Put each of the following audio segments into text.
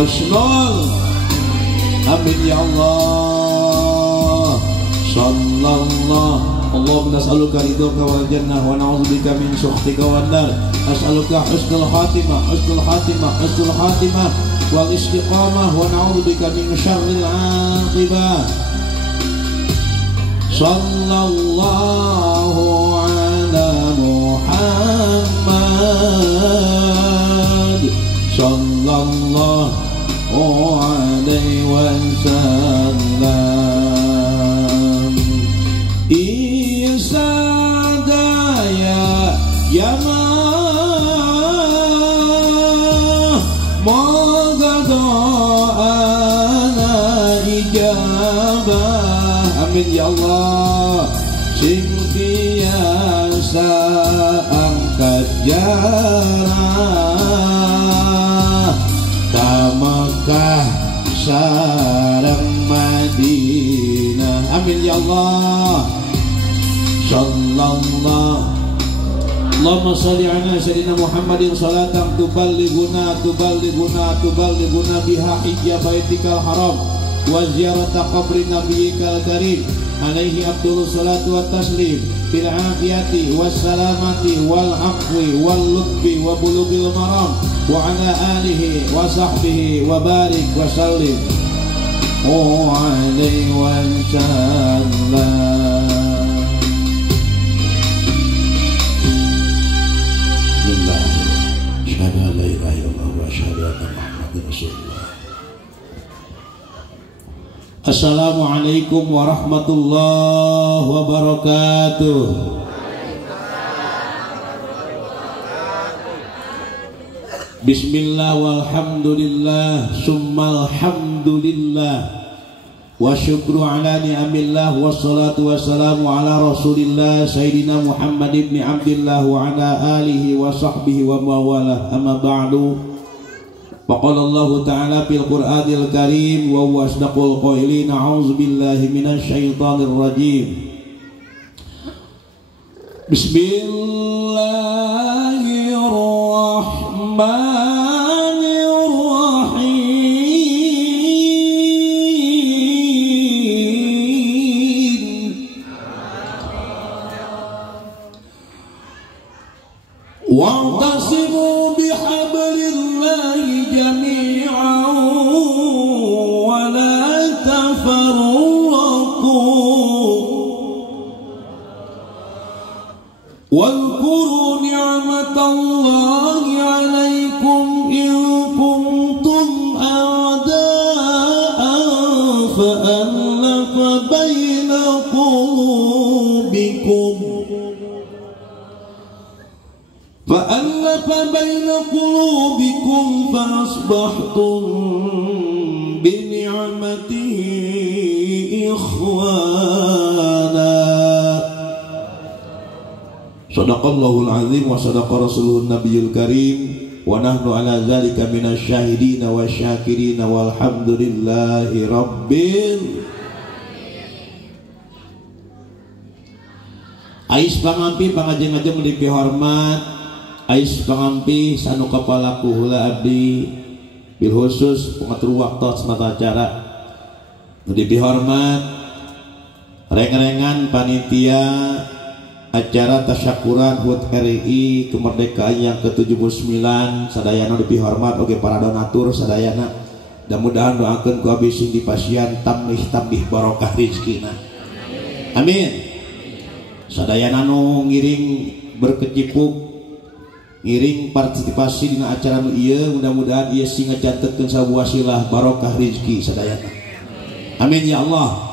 husnul. Amin ya Allah. Sallallahu Allahumma nas'aluka ridhaka wal jannah wa na'udzubika min sukhtika wan nar. Nas'aluka husnul khatimah, husnul khatimah, husnul khatimah wal istiqamah wa na'udzubika min syarril 'aqibah. Sallallahu ala Muhammad sallallahu alaihi wasallam. Isadaya yamah moga doana ijabah. Amin ya Allah. Sing biasa angkat jarah ka Mekah sareng Madinah. Amin ya Allah. Sallallahu Allahumma salli ala sayyidina Muhammadin salatan tuballighuna biha hijja baitikal haram wa ziyarata qabri nabiyyikal karim alaihi afdhalus salatu wat taslim bil afiyati was salamati wal afwi wal lutfi wa bulughil maram wa ala alihi wa sahbihi wa barik wa sallim alaihi wa sallam. Bismillah. La ilaha illallah wa asyhadu anna Muhammadar Rasulullah. Assalamualaikum warahmatullahi wabarakatuh. Bismillah walhamdulillah summal hamdulillah wa syukru ala ni'amillah wassalatu wassalamu ala rasulillah sayyidina Muhammad ibn Abdillah wa ala alihi wa sahbihi wa mawalah. Amma ba'du. Faqala Allah ta'ala fil Qur'anil Karim wa huwa asdaqul qailin. A'udzu billahi minasy syaithanir rajim. Bismillahirrahmanirrahim. Wa'tasimu bihablillahi jami'an wa la tafarraqu wadhkuru ni'matallahi 'alaikum in kuntum a'da'an fa'alafa baina qulubikum فأصبحتم بنعمته إخوانا. Sadaqallahul azim wa sadaqa rasuluhun nabiyul karim wa nahnu ala zalika minasy syahidin wa syakirin walhamdulillahi rabbil. Ais pangampi pangajeng-ajeng dipihormat, ais pangampi sanu kapalaku heula abdi bil khusus pengatur waktu semata acara dipihormat reng-rengan panitia acara tasyakuran HUT RI kemerdekaan yang ke-79 sadayana dipihormat oge para donatur sadayana. Mudah-mudahan doakeun ku abdi sing dipasieun tambih barokah rezekina. Amin. Sadayana nu ngiring berkecipuk ngiring partisipasi dina acara nu ieu mudah-mudahan ieu sing ngacantetkeun sabuah barokah rezeki sadayana. Amin ya Allah.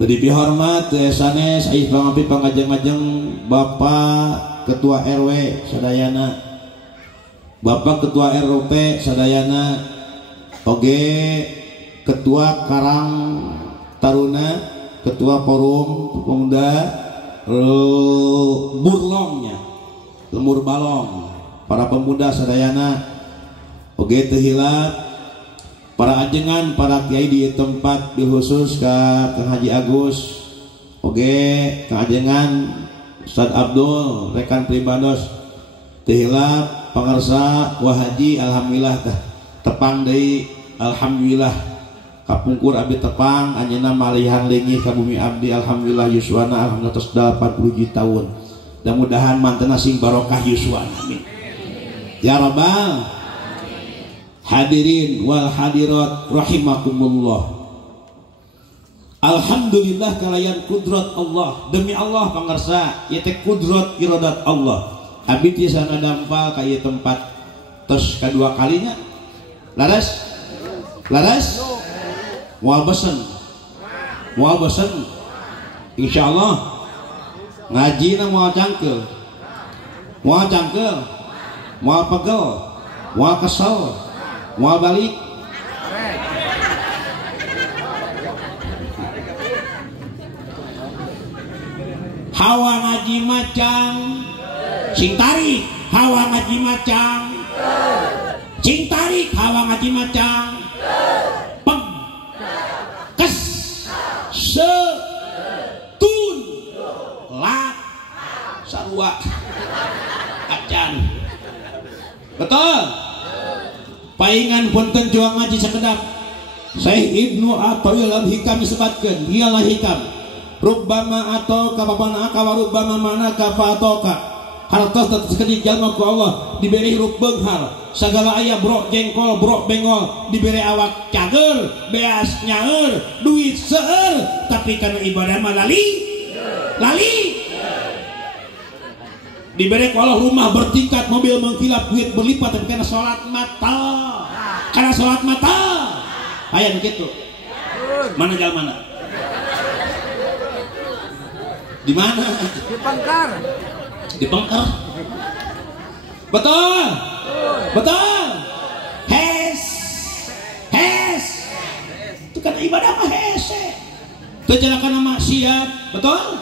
Jadi dihormat sanes ais pangampi pangajeng-ajeng Bapak Ketua RW sadayana, Bapak Ketua RT sadayana, oge Ketua Karang Taruna, Ketua Forum Pemuda Burlongnya, Lemur Balong, para pemuda sadayana, oge teu hilap para ajengan, para kiai di tempat bil khusus ka Kang Haji Agus, oge Kang ajengan Ustaz Abdul rekan pribados teu hilap pangarsa Wah Haji alhamdulillah tah tepang deui alhamdulillah kapungkur abdi tepang anjeunna malihan leungih ka bumi abdi alhamdulillah yuswana alhamdulillah tos 80 tahun. Mudah-mudahan mantena sing barokah yuswana amin. Ya rabbal hadirin wal hadirat rahimakumullah. Alhamdulillah kalayan kudrat Allah, demi Allah pangarsa ieu teh kudrat iradat Allah. Abdi teh sana dampal ka ieu tempat tos kadua kalinya. Laras? Moal besen. Insyaallah ngajina moal cangkeul. Moal pegel, moal kesel, moal balik. Hawa ngaji macang sing tarik hawa ngaji macang sing tarik hawa ngaji macang peg kes se tun lak sarua acan betul paingan punten juang ngaji sakedap Syekh Ibnu Athaillah dalam hikam disebutkan dialah hikam rubbama atau kapapana akawa rubbama mana kafatoka hartos tersekedik jalma ku Allah diberi huruf benghar segala ayah brok jengkol brok bengol diberi awak cager beas nyaeur duit seueur tapi karena ibadah mah lali diberi ku Allah rumah bertingkat mobil mengkilap duit berlipat tapi karena sholat mata aya begitu mana jalmana di mana? Di Pengkar. Betul. Hes. Itu kan ibadah mah hese. Tejalakan maksiat, betul?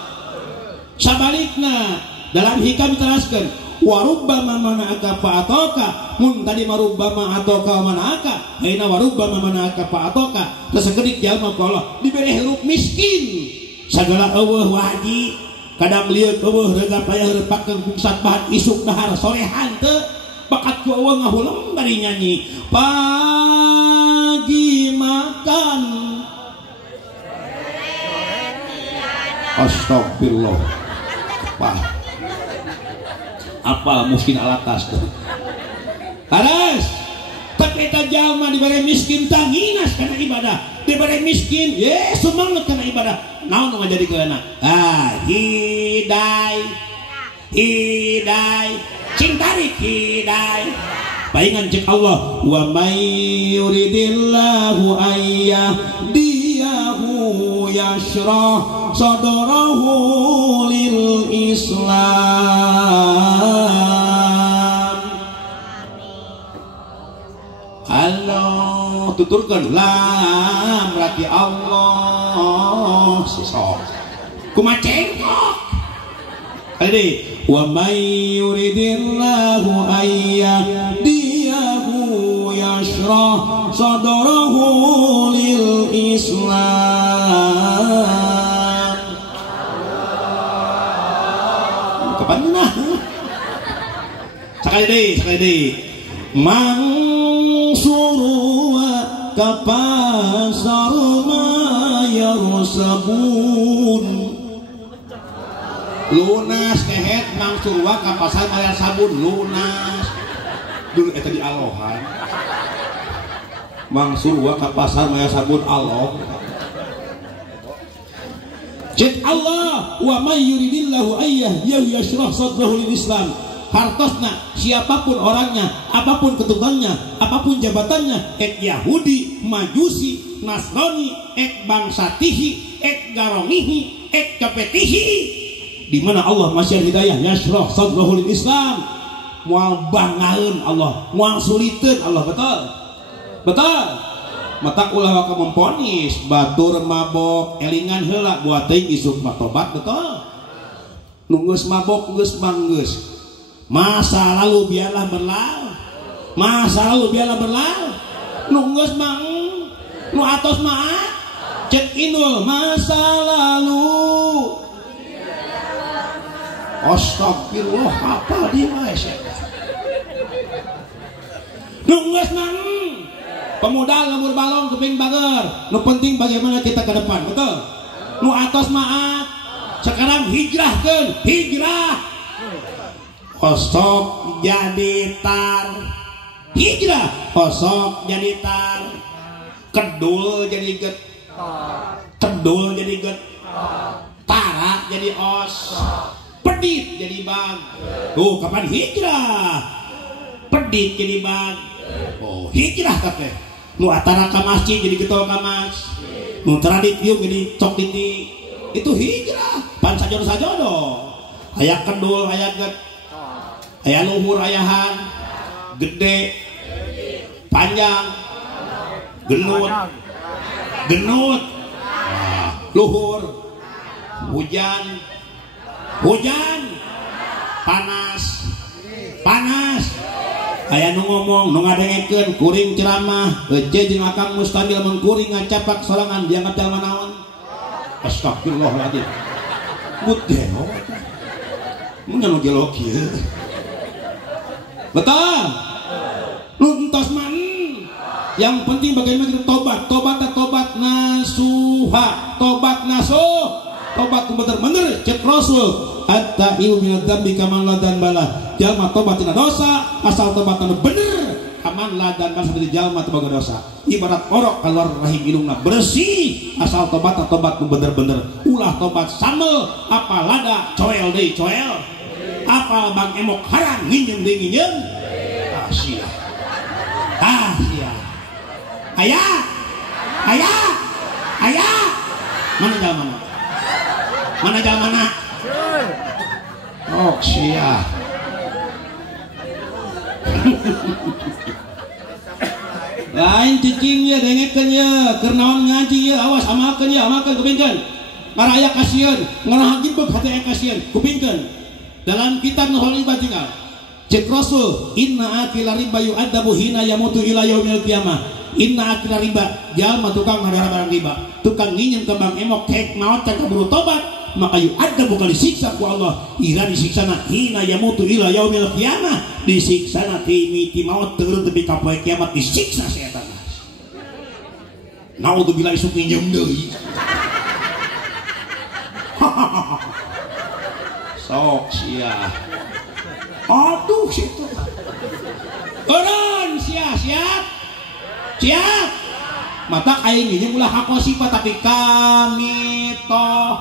Sabalikna dalam hikam diteraskan warubbama mana'aka fa'atoka mun tadi marubbama atoka mana'aka haina warubbama mana'aka fa'atoka tersekedik jalma ku Allah diberi huruf miskin segala eueuh waji kadang lieur eueuh rega payah repakeun pungsat bahan isuk dahar sorehan teu bakat ku eueuh ngahuleng bari nyanyi pagi makan astagfirullah apa mungkin alatas tuh harus tapi kita jalma diberi miskin tanginas karena ibadah diberi miskin semangat karena ibadah naon nu jadi keuna hidai cing tarik hidai paingan cek Allah wa may yuridillahu ayyahdiyahu yashrah sadrahu lil Islam. Allah tuturkan lam berarti Allah sisok kumaha cengkok kali wa may yuridillahu ayyahdiyahu yashrah sadrahu lil Islam. Kapan nah sekali deh mangsurwa kapasar mayarusabun lunas kehet mangsurwa kapasar mayarusabun lunas dulu eta di alohan mangsurwa kapasar mayarusabun Allah cek Allah wa may yuridillahu ayyahdiyahu yashrah sadrahu lil Islam. Hartosna siapapun orangnya, apapun ketukannya, apapun jabatannya, ek Yahudi, Majusi, Nasrani, ek bangsatihi, ek garomihi, ek kapetihi, di mana Allah masih hidayah yashrah sadrahu lil Islam. Moal bangaeun Allah, moal suliteun Allah, betul. Mata ulah waka memponis batur mabok elingan heula buat teuing isuk matobat betul. Nunggus mabok geus manggeus. Masa lalu biarlah berlalu nunggus mang nu atos mah cek inul masa lalu astagfirullah apa di maesya nunggus mang Pemuda lembur balong keping bager. Nu penting bagaimana kita ke depan, betul? Nu atos maat. Sekarang hijrahkeun, hijrah. Osok jadi tar. Hijrah, osok jadi tar. Kedul jadi get. Kedul jadi get. Tara jadi os. Pedit jadi bag. Tuh kapan hijrah? Pedit jadi bag. Oh hijrah kabeh. Nu atara ka masjid jadi getol ka mas. Nu traditium jadi cok diti. Itu hijrah. Pan sajodo. Aya kedul, aya get. Aya luhur, ayahan. Gede. Panjang. Genut. Genut. Luhur. Hujan. Hujan. Panas. Panas. Aya nu ngomong, nu ngadengekeun kuring ceramah, ece jeung Akang Mustamil mun kuring ngacapak sorangan diangkat jalma naon? Astagfirullahaladzim. Budde mun anu gelok kieu. Betul. Nu entos man. Yang penting bagaimana kita tobat. Tobat nasuha. Tobat nasuh. Tobat bener-bener cek Rasul. At-ta'ibu minadz dzambi kaman la dzanbala. Jalma tobat tina dosa, asal tobat anu bener. Kaman la dzanbala seperti jalma teu boga dosa. Ibarat orok keluar rahim ilungna bersih, asal tobat nu bener-bener. Ulah tobat samel, apa lada coel deui coel. Apa bang emok harang nginjem deui nginjem. Sia. Sia. Ayah. Mana jalmana? Mana jalmana? Oh sia. Lain cicing ya dengekeun ya, keur naon ngaji ya, awas amalkeun ya, amalkeun kupingkeun. Maraya kasieun, ngaraha gibeuk hate kasieun, kupingkeun. Dalam kitab Nuhul Ibadah cek Rasul, inna akila riba yu'adzabu hina yamutu ila yaumil qiyamah. Inna akila riba, jalma tukang ngadara barang riba, tukang nginjem ke bank emok kek maot can kaburu tobat, maka yu'adzabu kali disiksa ku Allah. Ira disiksana hina yamutu ila yaumil qiyamah, disiksana ti miti maot teureun tepi ka poe kiamat disiksa setan. Naudzubillah isuk nginjem deui. Sok sia. Aduh situ. Eureun sia siap. Siap. Mata aing ini ulah hakosifat tapi kami toh.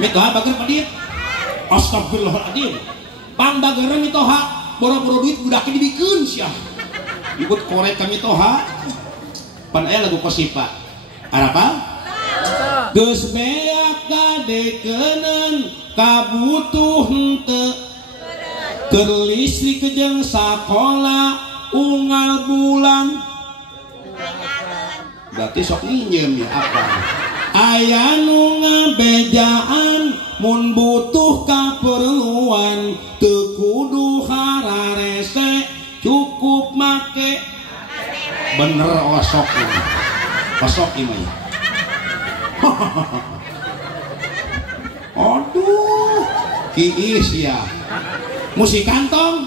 Mitoha bager pedit. Astagfirullahaladzim. Pang bageran mitoha boro-boro duit budaknya dibikeun sia. Ikut korek kami toha. Pan aya lagu kosifat. Arapa? Geus beak gadekeuneun kabutuh henteu. Keur listrik jeung sakola unggal bulan. Berarti sok nginjem ya apa? Aya nu ngabejaan mun butuh kaperluan teu kudu hararese cukup make. Bener osok ini. Osok ini. Aduh, kiis ya. Musik kantong.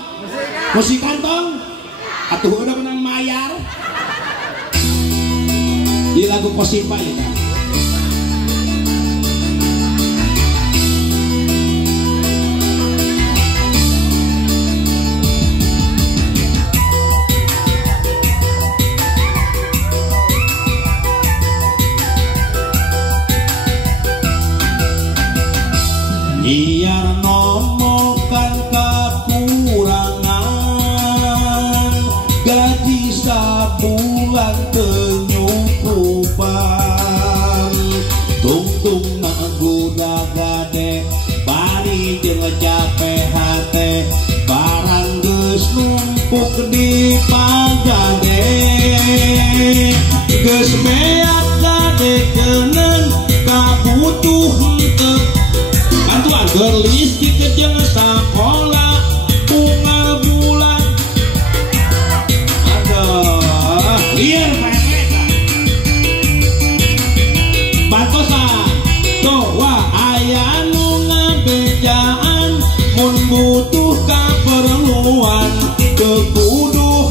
Atuh udah menang mayar. Di lagu Kosipa ya kan. Biar nomokan kakurangan gaji sabulan penyukupan tungtung naguda gade bari jeung capek hate barang geus numpuk di pagade geus beak gadekeuneun kabutuh henteu bantuan berlistrik jeung sakola unggal bulan. Aduh, liar mereka. Bantosan, tuh wah aya nu ngabejaan mun butuh kaperluan teu kudu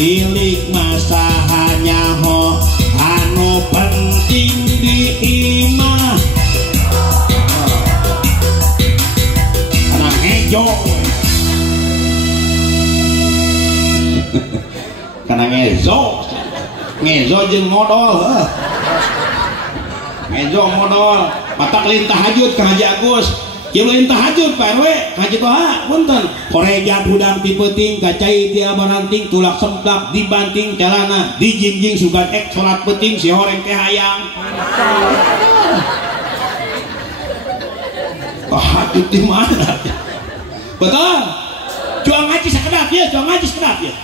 bilik masa hanya ho anu penting di imah anak ngejo karena ngezo jeung modal ngezo modal matak lin tahajud ka Haji Agus ieu lin tahajud Pak RW ka Haji Toha punten korejat hudang ti peuting kacai ti abananting tulak semplak dibanting calana dijingjing sugan ek salat peuting si horeng teh hayang tahajud di mana betul jual ngaji sakedap ya jual ngaji sakedap ya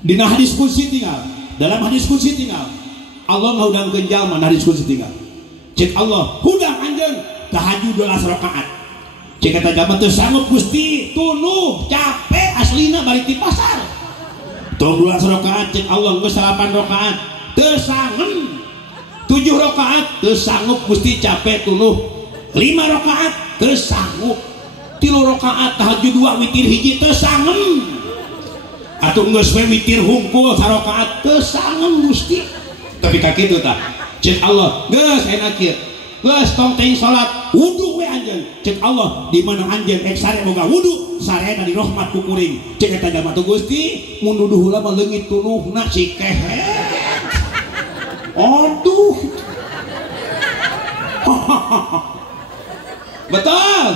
dina hadis qudsi tinggal dalam hadis qudsi tinggal Allah ngahudangkeun jalma hadis qudsi tinggal cek Allah hudang anjeun tahajud 12 rakaat cek eta jalma teu sanggup Gusti tunuh capek aslina balik di pasar tong 12 rakaat cek Allah geus 8 rakaat teu sangen 7 rakaat teu sanggup Gusti capek tunuh 5 rakaat teu sanggup 3 rakaat tahajud 2 witir hiji teu sangen atuh geus we witir hungkul sarakaat teu sangen Gusti tapi ka kitu tah cek Allah geus enak kieu geus tong teuing salat wudu we anjeun cek Allah di mana anjeun ek sare boga wudu sarena di rahmat ku kuring cek eta jalma teh Gusti mun duduh heula mah leungit tunuhna si kehe aduh betul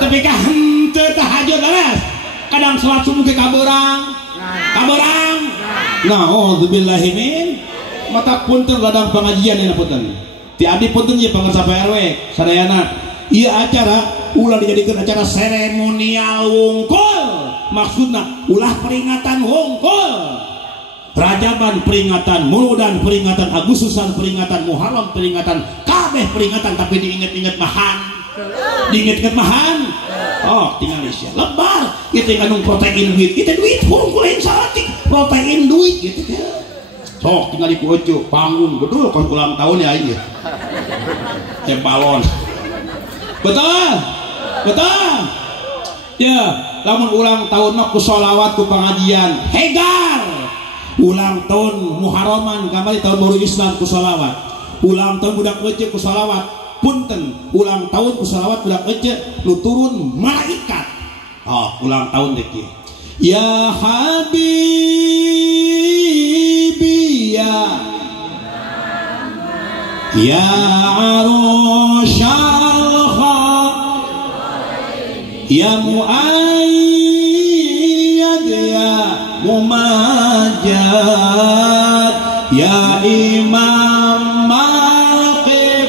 tapi ka henteu tahajud leres kadang salat subuh ke kabeurang na'udzubillahi min mata punten ladang pengajian ini punten ti abdi punten ieu pangarsa RW sadayana ieu acara ulah dijadikeun acara seremonial wungkul maksudna ulah peringatan wungkul Rajaban peringatan Muludan peringatan Agustusan peringatan Muharram peringatan kabeh peringatan tapi diinget-inget mahan oh tinggal isya lebar kita ngandung protein duit kita duit hungkulin salatik protein duit gitu sok tinggal di pojo panggung gedul kon ulang tahun ya ini balon betul ya lamun ulang tahun mah ku sholawat ku pengajian hegar ulang tahun Muharraman kamari tahun baru Islam ku sholawat ulang tahun budak ece ku sholawat punten ulang tahun ku sholawat budak ece lu turun malaikat oh ulang tahun deh ya habibi ya arushal ya muayyad ya mumajjad ya imam maqib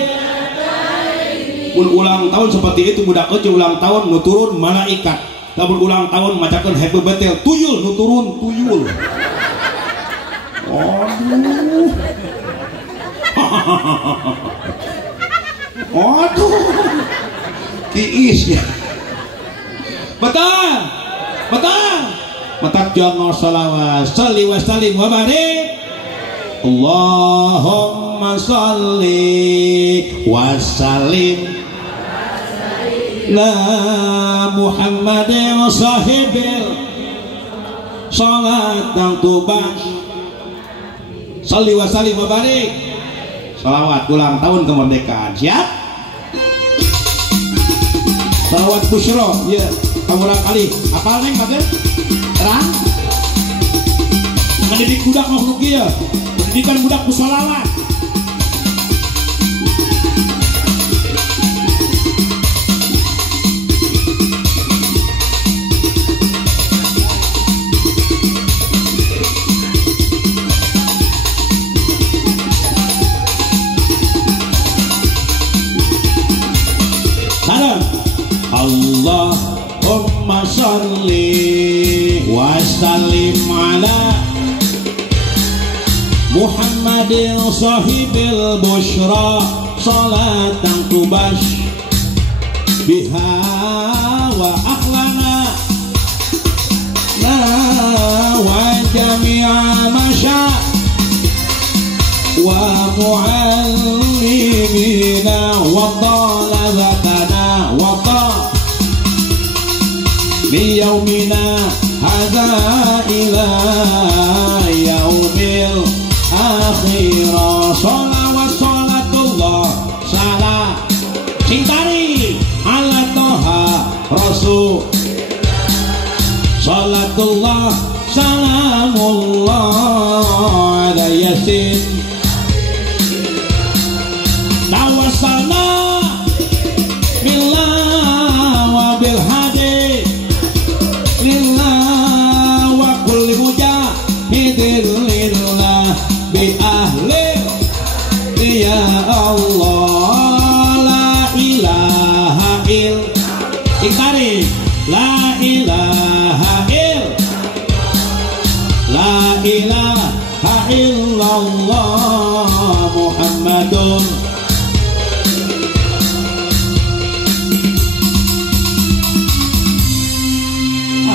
pun ulang tahun seperti itu budak kecil ulang tahun nu turun malaikat lamun ulang tahun macakeun happy birthday tuyul nu turun tuyul aduh kiis ya betul matak jangan salawat salli wa sallim wa barik Allahumma salli wa sallim la Muhammadin sahibil salat dan tubas salli wa sallim wa barik salawat ulang tahun kemerdekaan siap salawat busyra ya kamulang kali apal neng bager terang mendidik budak makhluk ya pendidikan budak kusalawat Allahumma salli wa sallim ala Muhammadin sahibil bushra salatan tubash biha wa akhlana wa jami'a masya wa mu'allimina wa talabatana wa biyaumina hadza ila yaumil akhir. Sholawat sholatullah salam sintari ala toha rasul. Sholatullah salamullah ala yasin. Tawassalna billah wa bil hadi lillah wa kulli mujahidin lillah bi ahli ya Allah. La ilaha il ikari la ilaha il la ilaha illallah Muhammadun.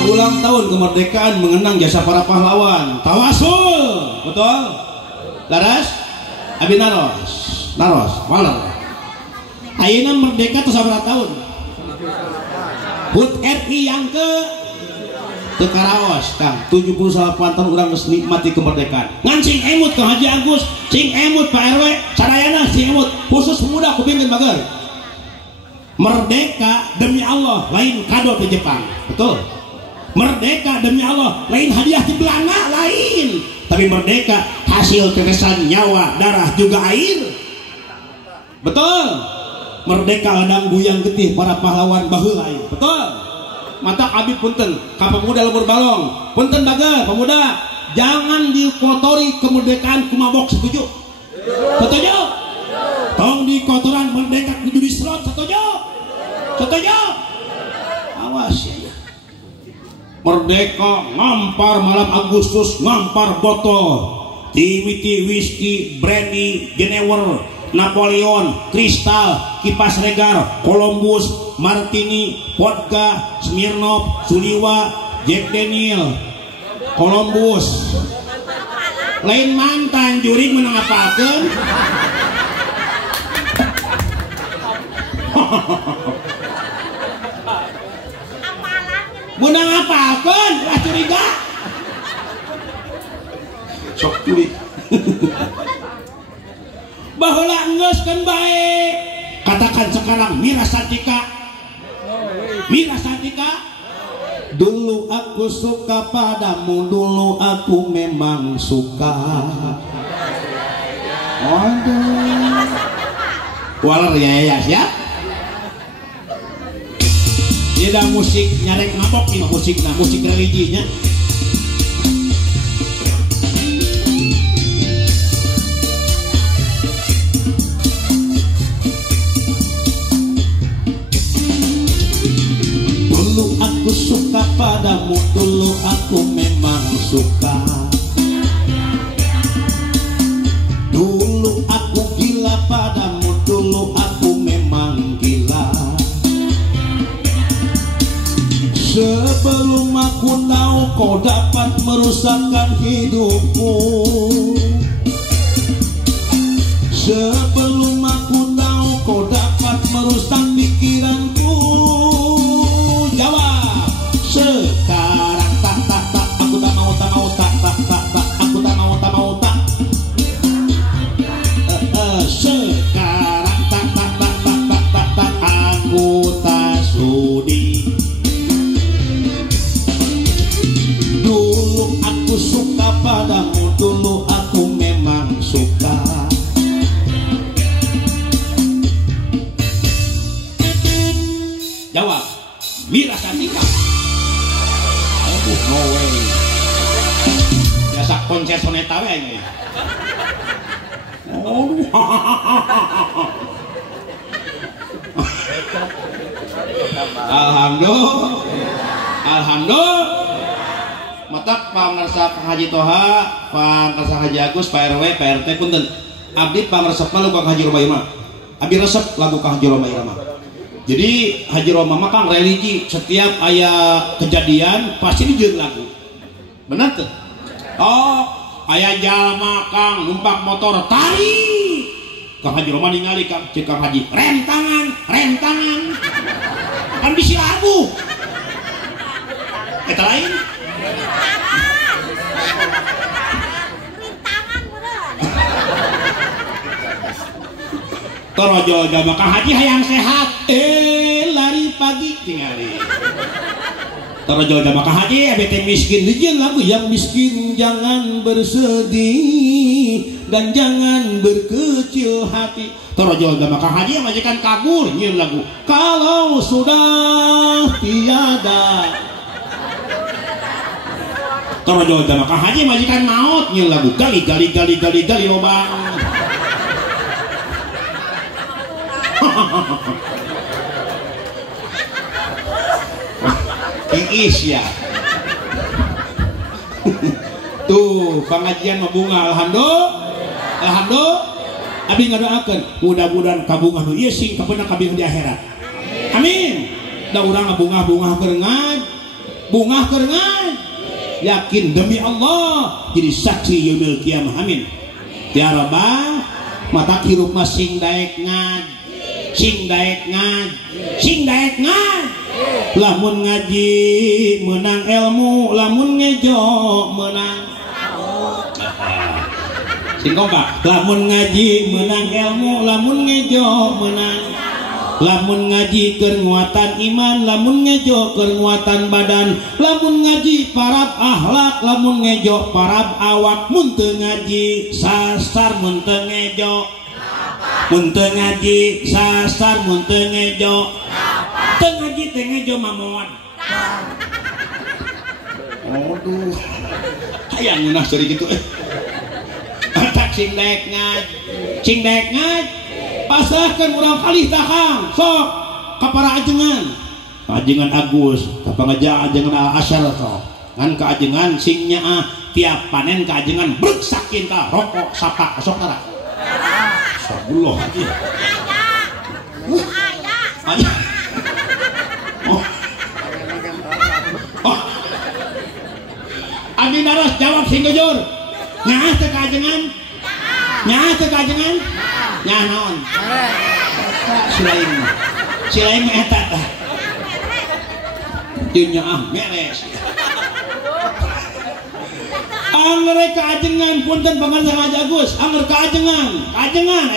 Ulang tahun kemerdekaan mengenang jasa para pahlawan. Tawasul, betul? Laras? Abi naros, walau. Ayeuna merdeka tuh sabaraha tahun? HUT RI yang ke Karaos, Kang. 78 tahun urang geus nikmati kemerdekaan. Ngan cing emut ke Haji Agus, cing emut Pak RW, sadayana cing emut khusus pemuda kupingkeun bager. Merdeka demi Allah lain kado ke Jepang, betul? Merdeka demi Allah lain hadiah di Belanda, lain. Tapi merdeka hasil keresan nyawa, darah juga air, betul? Merdeka ladang buyang getih para pahlawan baheula, betul? Mata abdi punten ka pemuda lemur balong, punten bager pemuda, jangan dikotori kemerdekaan ku mabok. Setuju? Setuju? Tong di kotoran merdeka kudu diserot. Setuju? Setuju? Awas ya. Merdeka ngampar malam Agustus, ngampar botol dimiti whisky, brandy, Genewer, Napoleon, Kristal, Kipas Regar, Columbus, Martini, vodka, Smirnoff, Suliwa, Jack Daniel, Columbus. Lain mantan juri menang apakeun? Menang apakeun? Lah curiga. Sok curi. Baheula geus kan bae. Katakan sekarang Mira Santika. Mira Santika. Dulu aku suka padamu, dulu aku memang suka. Aduh. Walar ya siap. Ini musik nyarek mabok nih musiknya, musik religinya. Dulu aku suka padamu, dulu aku memang suka. Dulu aku gila padamu, dulu aku memang gila. Sebelum aku tahu kau dapat merusakkan hidupku, sebelum aku tahu kau dapat merusak pikiranku. Jawab sekarang. Tak aku tak mau, tak mau, tak aku tak mau, tak mau, tak. Sekarang tak aku tak sudi. Dulu aku suka padamu, dulu aku memang suka. Jawab Mira Santika. No way. Biasa konser soneta we ini. Alhamdulillah. Matak pamarsa Haji Toha, pamarsa Haji Agus, Pak RW, Pak RT punten. Abdi pamarsa lagu Kang Haji Roma Irama. Abdi resep lagu Kang Haji Roma Irama. Jadi Haji Roma mah kan religi, setiap aya kejadian pasti dijieun lagu. Bener tuh? Oh, aya jalma Kang numpak motor tari. Kang Haji Roma ningali Kang Haji, rem tangan. Kan bisi lagu. Eta lain Torojo jamaah haji hayang sehat lari pagi tingali torojo jamaah haji abete miskin dijieun lagu yang miskin jangan bersedih dan jangan berkecil hati torojo jamaah haji majikan kabur nyieun lagu kalau sudah tiada torojo jamaah haji majikan maut nyieun lagu gali lobang Iis ya tuh pengajian membunga alhamdulillah abi ngadoakeun mudah-mudahan kabunga nu ieu sing kabeuna kabingung di akhirat amin da urang bunga-bunga bunga kerengan yakin demi Allah jadi saksi yaumil kiamah amin ya rabbal mata hirup masing daek ngad lamun ngaji menang ilmu lamun ngejo menang singkompak lamun ngaji menang ilmu lamun ngejo menang lamun ngaji kerenguatan iman lamun ngejo kerenguatan badan lamun ngaji parab akhlak lamun ngejo parab awak mun teu ngaji sasar mun teu ngejo mun teu ngaji sasar mun teu ngejo teu ngaji teu ngejo mamuan aduh hayang ngeunah seueur kitu tak sing daek ngaj pasahkeun urang kalih takang sok ka para ajengan Agus ka pangaja ajengan asyar sok ngan ka ajengan sing nyaah tiap panen ka ajengan brek sakin ka rokok sapak sok tara sabullah ieu aya Abi naras jawab sing jujur nyaah teh ka ajengan nyaah naon silain eta tah teu nyaah beres anger kaajengan punten pangarsa Agus anger kaajengan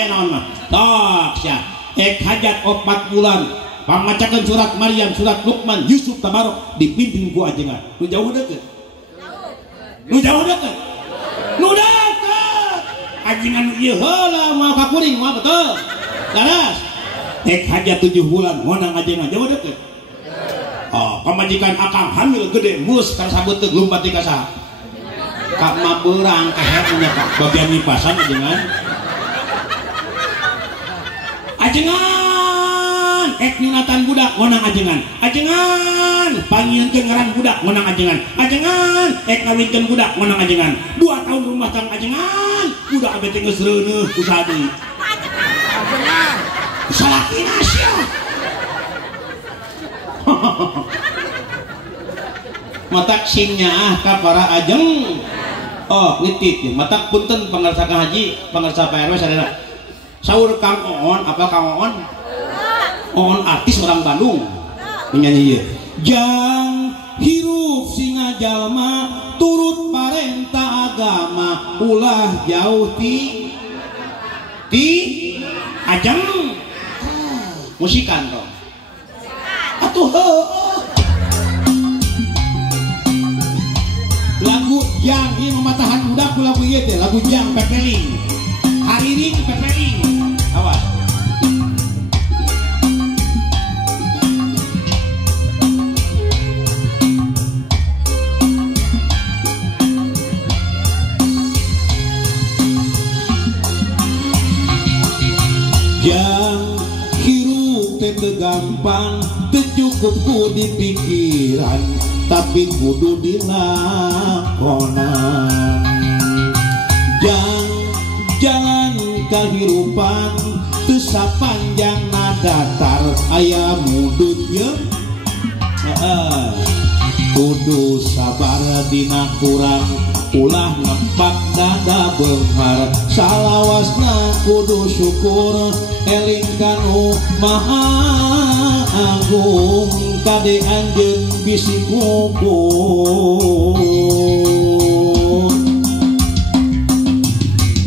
naon mah tok sia hajat 4 bulan pamacakeun surat Maryam surat Luqman Yusuf Tabarok dipimpin ku ajengan nu jauh deukeut ajengan ieu heula moal kakuring moal betul laras hajat 7 bulan ngonang ajengan jauh deukeut pamajikan akang hamil gede mus kana sabeuteuh lumpat ti ka saha ka mabeurang keher nya ka bagian nipasan ajengan nyunatan budak ngonang ajengan pangieunkeun ngaran budak ngonang ajengan ngawinkeun budak ngonang ajengan 2 tahun rumah tangga ajengan budak abet geus reuneuh ku sadeui salakina sia matak sing nyaah ka para ajeng nitip ya matak punten pangarsa haji pangarsa PRW sadaya saur Kang Oon apa Kang Oon artis orang Bandung menyanyi ieu jang hirup singa jalma turut parentah agama ulah jauh ti ajeng musikan dong atuh lagu jang ini mematahan budak lagu ieu teh lagu jang pepeling hariring pepeling awas jang hirup teh teu gampang teu cukup ku di pikiran tapi kudu dilakonan jangan kehirupan teu sapanjang datar aya mudutnya kudu sabar dina kurang ulah ngepak dada beunghar salawasna kudu syukur eling kanu maha agung kade anjeun bisi kupur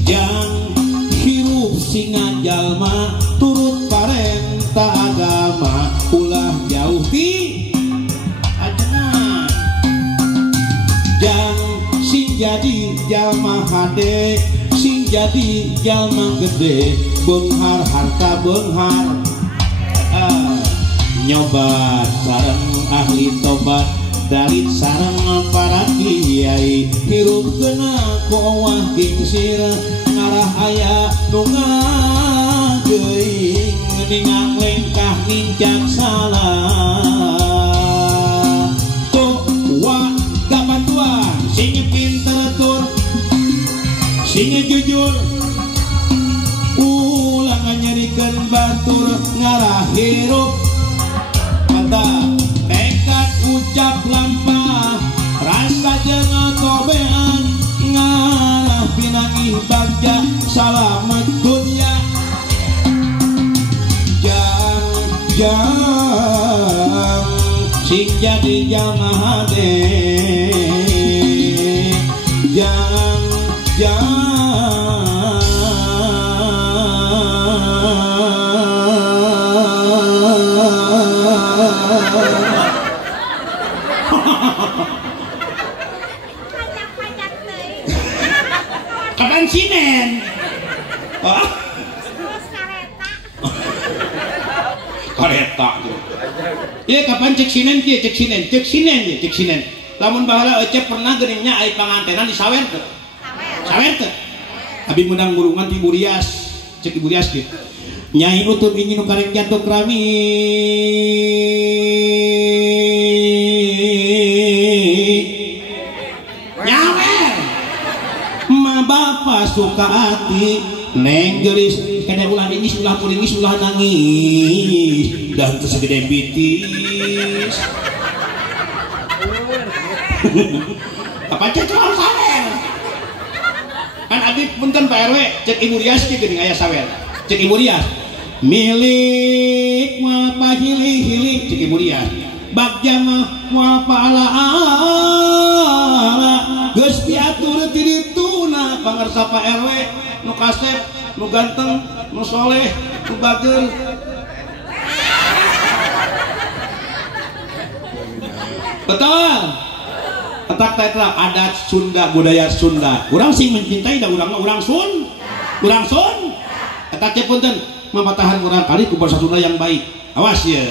jang hirup singa jalma turut parenta agama ulah jauh ti ajengan jang sing jadi jalma hade sing jadi jalma gede beunghar harta beunghar nyobat sareng ahli tobat dalit sareng para kiai hirup kena koawah gingsir ngarah aya nu ngageuing ningang lengkah nincak salah tua gapan tua sing pinter tur sing jujur ulang nyerikeun batur ngarah hirup tekad ucap lampah rasa jeung kobean ngarah pinangih bagja salamet dunya jang sing jadi jalma hade jang kapan sinen? Oh. Kareta. Iya kapan cek sinen kieu cek sinen. Lamun baheula ecep pernah geuning nya aya pangantenan di sawer teu? Sawer teu? Abi mundang gurungan ti Burias, cek di Burias kieu. Nyai utun ingin nu karek jantung rami. Bapak suka hati neng gelis kena ulah nangis ulah pulingis ulah nangis dan terus segede bitis apa cek soal sawer kan abis punten Pak RW cek Ibu Rias cek geuning aya sawer cek Ibu Rias milik moal pahili-hili cek Ibu Rias bagja mah moal paala geus diatur ti dituna pangarsa Pak RW nu kasep nu ganteng nu soleh nu bageur betul ketak tetra adat Sunda budaya Sunda urang sing mencintai da urang sun ketak punten mamatahan urang kali ku bahasa Sunda yang baik awas ya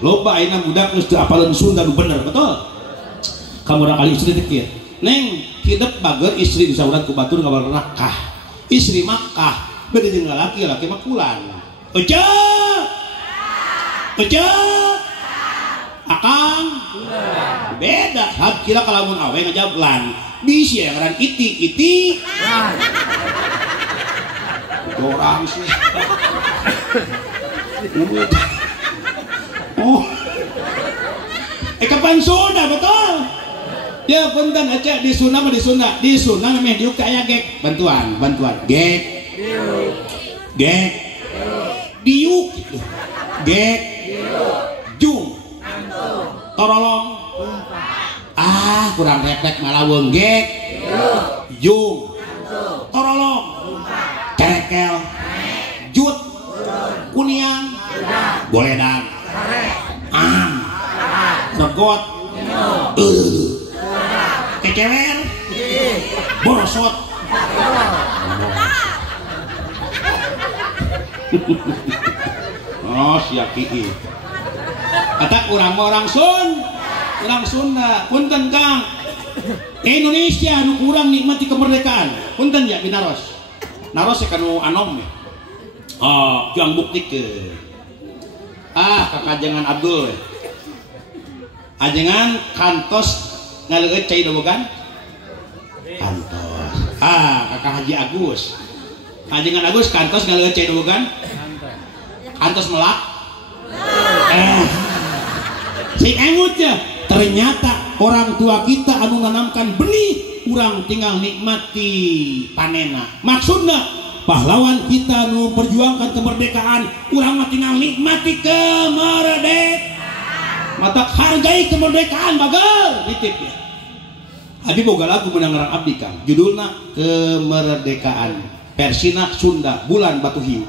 loba ayeuna budak geus teu apaleun Sunda nu bener betul kamu urang kali istri teu neng hidup bager istri disaurat ku batur kabar rakah istri Makkah beda jeung lalaki mah kulan ece akang beda hab kira kalamun awe ngajawab lan bisi ya ngaran iti orang sih oh kapan Sunda betul ya punten aja di Sunda mah di Sunda mah diuk aya gek bantuan gek diuk gek jung torolong kurang refleks malaweung gek jung torolong cerekel jut kuniang goledan regot kecewer borosot oh siap kiki kata orang Sunda punten Kang Indonesia nu kurang nikmati kemerdekaan punten ya binaros naros kanu anom oh juang buktikeun kakajengan Abdul ajengan kantos ngaleueut cai dobogan kantos kakak Haji Agus ajengan Agus kantos ngaleueut cai dobogan kantos melak si engut ya ternyata orang tua kita anu nanamkan benih urang tinggal nikmati panena. Maksudna pahlawan kita nu perjuangkan kemerdekaan, urang mah tinggal nikmati kemerdekaan. Mata hargai kemerdekaan bagel nitip ya. Abi boga lagu menang abdi Kang, judulna Kemerdekaan, versina Sunda, Bulan Batu Hiu.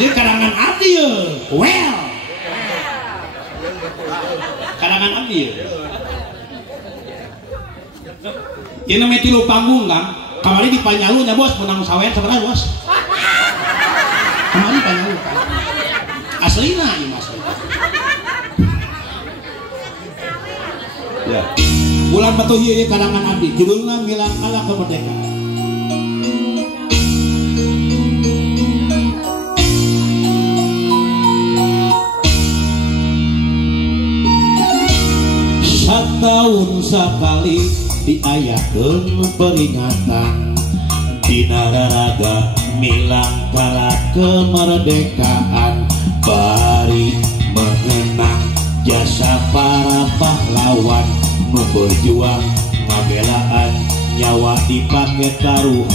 Jadi karangan abdi ya, well, karangan abdi ya. Ini namanya tilu panggung Kang, kamari di Panyalunya bos, menang sawer sebenarnya bos. Kamari Panyalu Kang, aslina ini mas. Ya. Bulan Batu Hiu karangan abdi, judulna Milang Ala Kemerdekaan. Setahun sekali diayakeun peringatan dina raraga milang kala kemerdekaan, bari mengenang jasa para pahlawan nu berjuang ngabelaan nyawa dipake taruhan.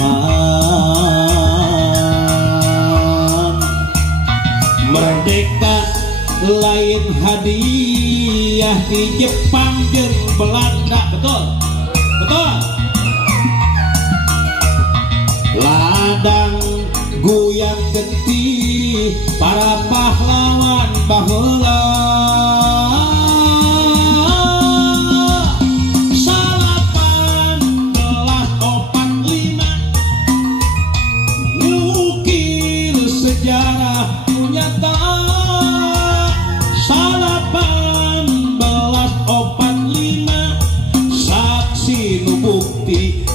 Merdeka lain hadiah di Jepang jeung Belanda, betul betul. Ladang guyang getih para pahlawan baheula.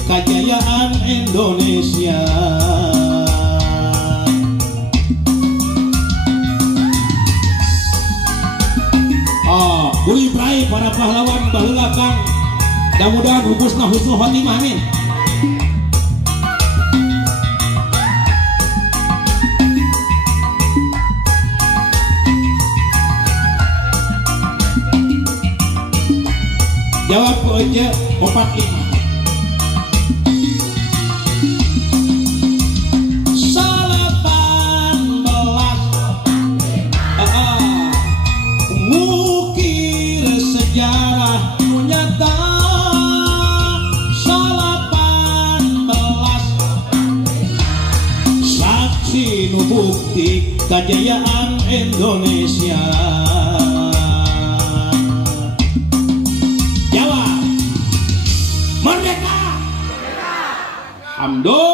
Kejayaan Indonesia. Buri prai para pahlawan baheula Kang. Mudah-mudahan husna husnul khotimah amin. Jawab ku aja 45. Bukti kejayaan Indonesia. Jawab. Merdeka. Hamdo.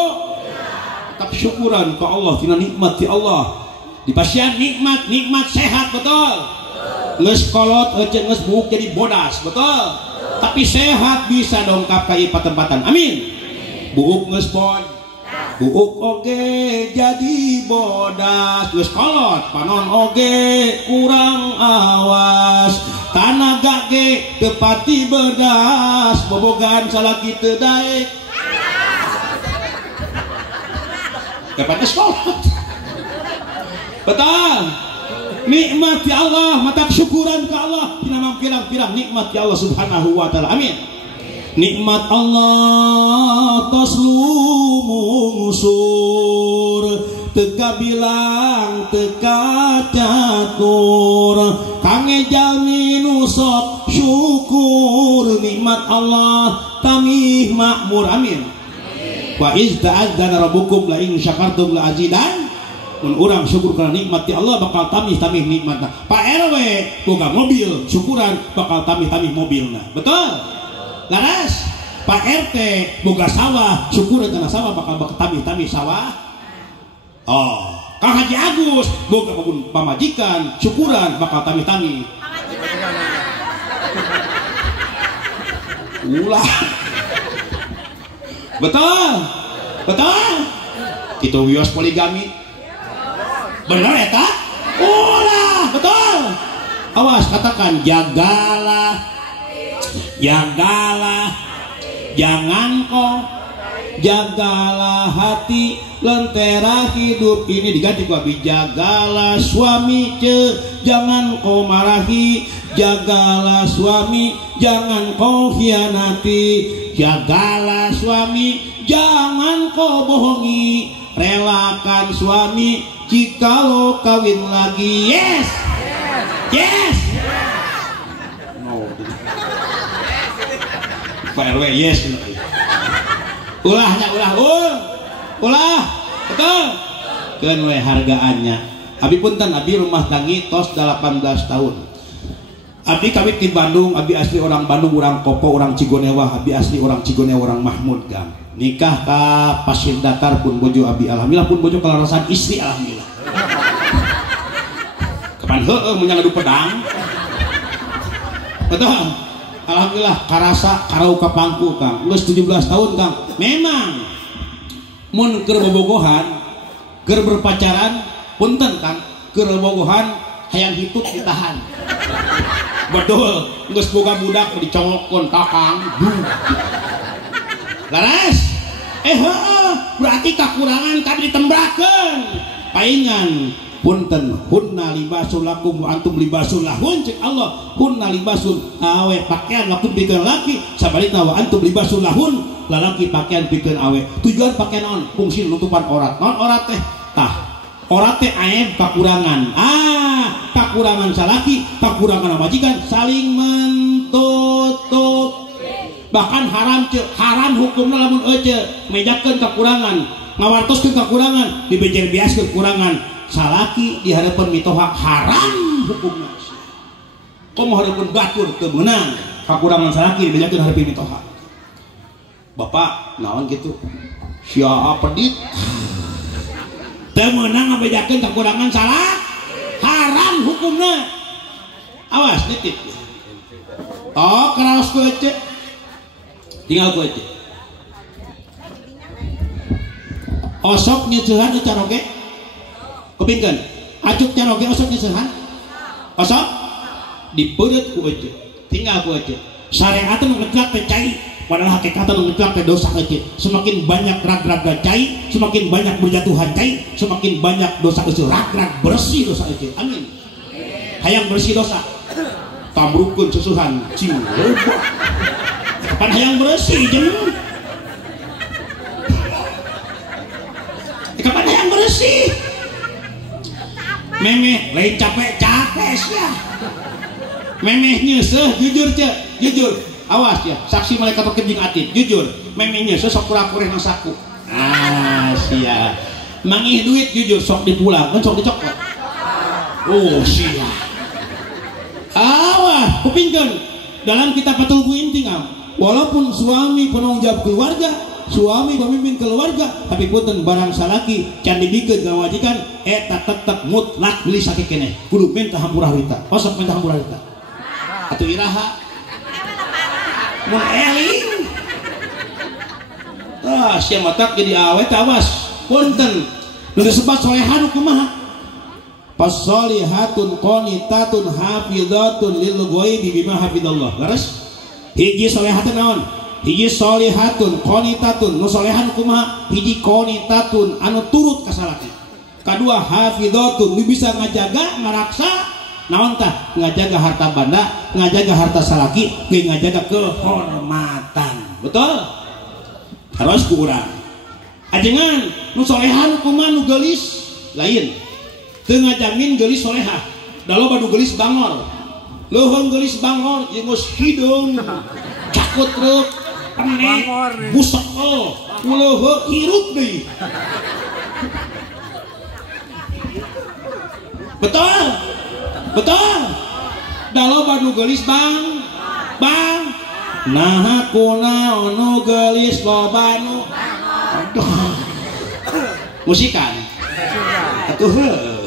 Tetap syukuran ke Allah, tina nikmat ti Allah. Dipasian nikmat sehat, betul. Nges kolot geus buuk jadi bodas, betul. Tapi sehat bisa dongkap ka tempatan. Amin. Buuk nges bod, buuk oge jadi bodas, geus kolot panon oge kurang awas, tanaga ge teu pati bedas, bobogan salaki teu daek kapan kolot. Betul. Nikmat ya Allah, mata syukuran ke Allah, tina pirang-pirang nikmat ya Allah subhanahu wa ta'ala. Amin. Nikmat Allah tos lumungsur, teka bilang teka catur, kange jalmi nu sok syukur. Nikmat Allah tamih makmur. Amin. Wa iz ta'adzana rabbukum la in syakartum la azidan. Mun urang syukur karena nikmat ti Allah bakal tamih nikmatna. Pak RW boga mobil, syukuran bakal tamih mobilna. Betul? Laras, Pak RT boga sawah, syukuran karena sawah bakal tamih sawah. Oh, Kang Haji Agus boga pamajikan, syukuran bakal tamih. Ulah. Betul? Itu wios poligami. Benar ya tak? Ulah, betul. Awas, katakan jagalah, jangan kau jagalah hati, lentera hidup ini diganti ku abi. Jagalah suami jangan kau marahi, jagalah suami jangan kau khianati, jagalah suami, jangan kau bohongi, relakan suami jikalau kawin lagi. Yes, yes, no. Pak RW yes. Ulahnya ulah betul kan we hargaannya. Abi punten, abi rumah tanggi tos 18 tahun. Abi kawit di Bandung, abi asli orang Bandung, orang Kopo, orang Cigonewa, abi asli orang Cigonewa, orang Mahmud gang. Nikah ka Pasir Datar pun bojo abi, alhamdulillah pun bojo kelarasan istri, alhamdulillah. Kapan heueuh mun ngadu pedang. Betul. Alhamdulillah karasa karau ka pangku Kang. Geus 17 tahun Kang. Memang mun keur bobogohan, keur berpacaran punten Kang, keur bobogohan hayang hitut ditahan. Betul, geus boga budak dicongokkeun takang. Laras. Heueuh, berarti kakurangan kabeh ditembrakeun. Paingan punten hunna libasul lakum wa antum libasul lahun, cek Allah hunna libasul awe pakaian lakum pikeun laki sabalina wa antum libasul lahun, lalaki pakaian pikeun awe. Tujuan pakaian naon? Fungsi nutupan aurat. Naon aurat teh? Tah aurat teh aib kakurangan. Kakurangan salaki, kakurangan majikan saling mentutup. Bahkan haram cek, haram hukumna lamun eueuh mejakeun kakurangan, ngawartoskeun kakurangan, dibejer bias kekurangan. Salaki di hadapan mitoha haram hukumnya. Komo hadapan batur teu meunang kakurangan salaki dibejakeun hadapan mitoha. Bapak naon gitu? Sia pedit. Teu meunang ngabejakeun kakurangan salak haram hukumnya. Awas nitip. Oh, karaos ku ece. Tinggal ku ece. Osok nyeucehan teu caroge. Kepingkan, acuk caroge osok nyeusehan, osok dipeureut ku ece, tinggal ku ece. Syariat nu ngetlak teh cai, padahal hakikatna nu ngetlak teh dosa ece. Semakin banyak rag-rag cai, semakin banyak berjatuhan cai, semakin banyak dosa ece. Rag-rag bersih dosa ece. Amin. Hayang bersih dosa, tamrukeun susuhan, cing loba. Kapan hayang bersih jeung? Kapan hayang bersih? Memeh lain capek ya. Memeh nyeuseh jujur cek, jujur. Awas ya, saksi malaikat kencing atit, jujur. Memeh nyeuseh sok pura-pura nang saku. Sia. Mangih duit jujur sok dipulang, kan sok dicokot. Oh sia. Awas, kupingkeun. Dalam kitab Fathul Inti ngam, walaupun suami penanggung jawab keluarga, suami pemimpin keluarga, tapi punten barang salaki can dibikeun ngawajikan eta tetep mutlak beli sakit keneh kudu minta hampura harita. Osok minta hampura harita atuh iraha mun eling sia matak jadi awet. Awas punten nu disebut solehan kumaha? Fasolihatun qanitatun hafizatun lil ghaibi bima hafizallah. Leres hiji solehatun naon? Hiji solihatun qanitatun nu solehan kumaha? Hiji qanitatun anu turut ka salaki. Kadua hafizatun nu bisa ngajaga ngaraksa naon tah? Ngajaga harta banda, ngajaga harta salaki, ge ngajaga kehormatan. Betul? Harus ku urang. Ajengan nu solehan kumaha? Nu geulis lain. Teu ngajamin geulis solehah. Da loba nu geulis bangor. Leuheung geulis bangor jeung geus hidung cakut reuk busak uleuh hirup deui. Betul? Betul? Da loba nu geulis bang. Nah kunaon nu geulis loba nu. Aduh. Musikan. Atuh heuh.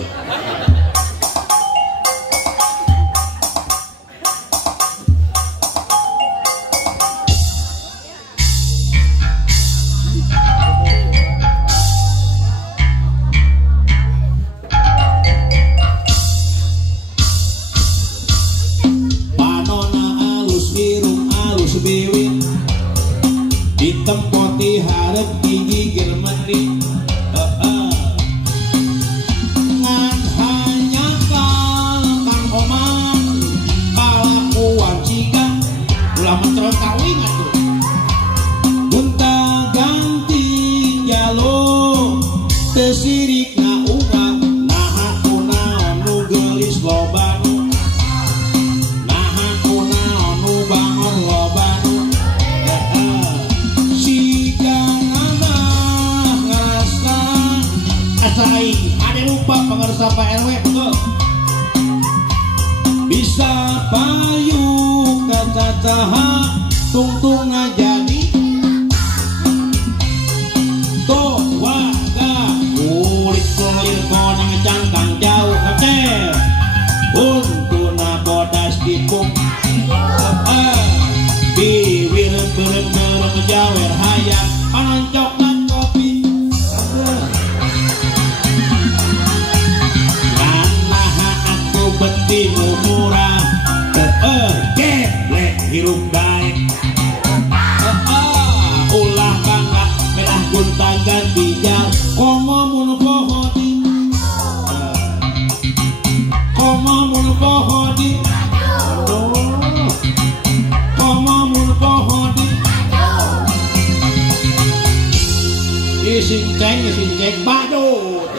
Ditempoti harap digigir mandi. sirik na ungang naha kunaon nu geulis loban naha kunaon nu bangon loban siganana ngarasa asaing ada lupa pengersa Pak RW betul bisa payu kata caha tungtung ngajadi tuh waga kulit kulir konang cangkang jauh kate untuna bodas dipung biwir berem jawer hayang panancok dan kopi nganaha aku beti murah geblek hirup baik ulah bangga merah gunta ganti jam komo mun pohodi komo mun pohodi komo mun pohodi ising ceng badut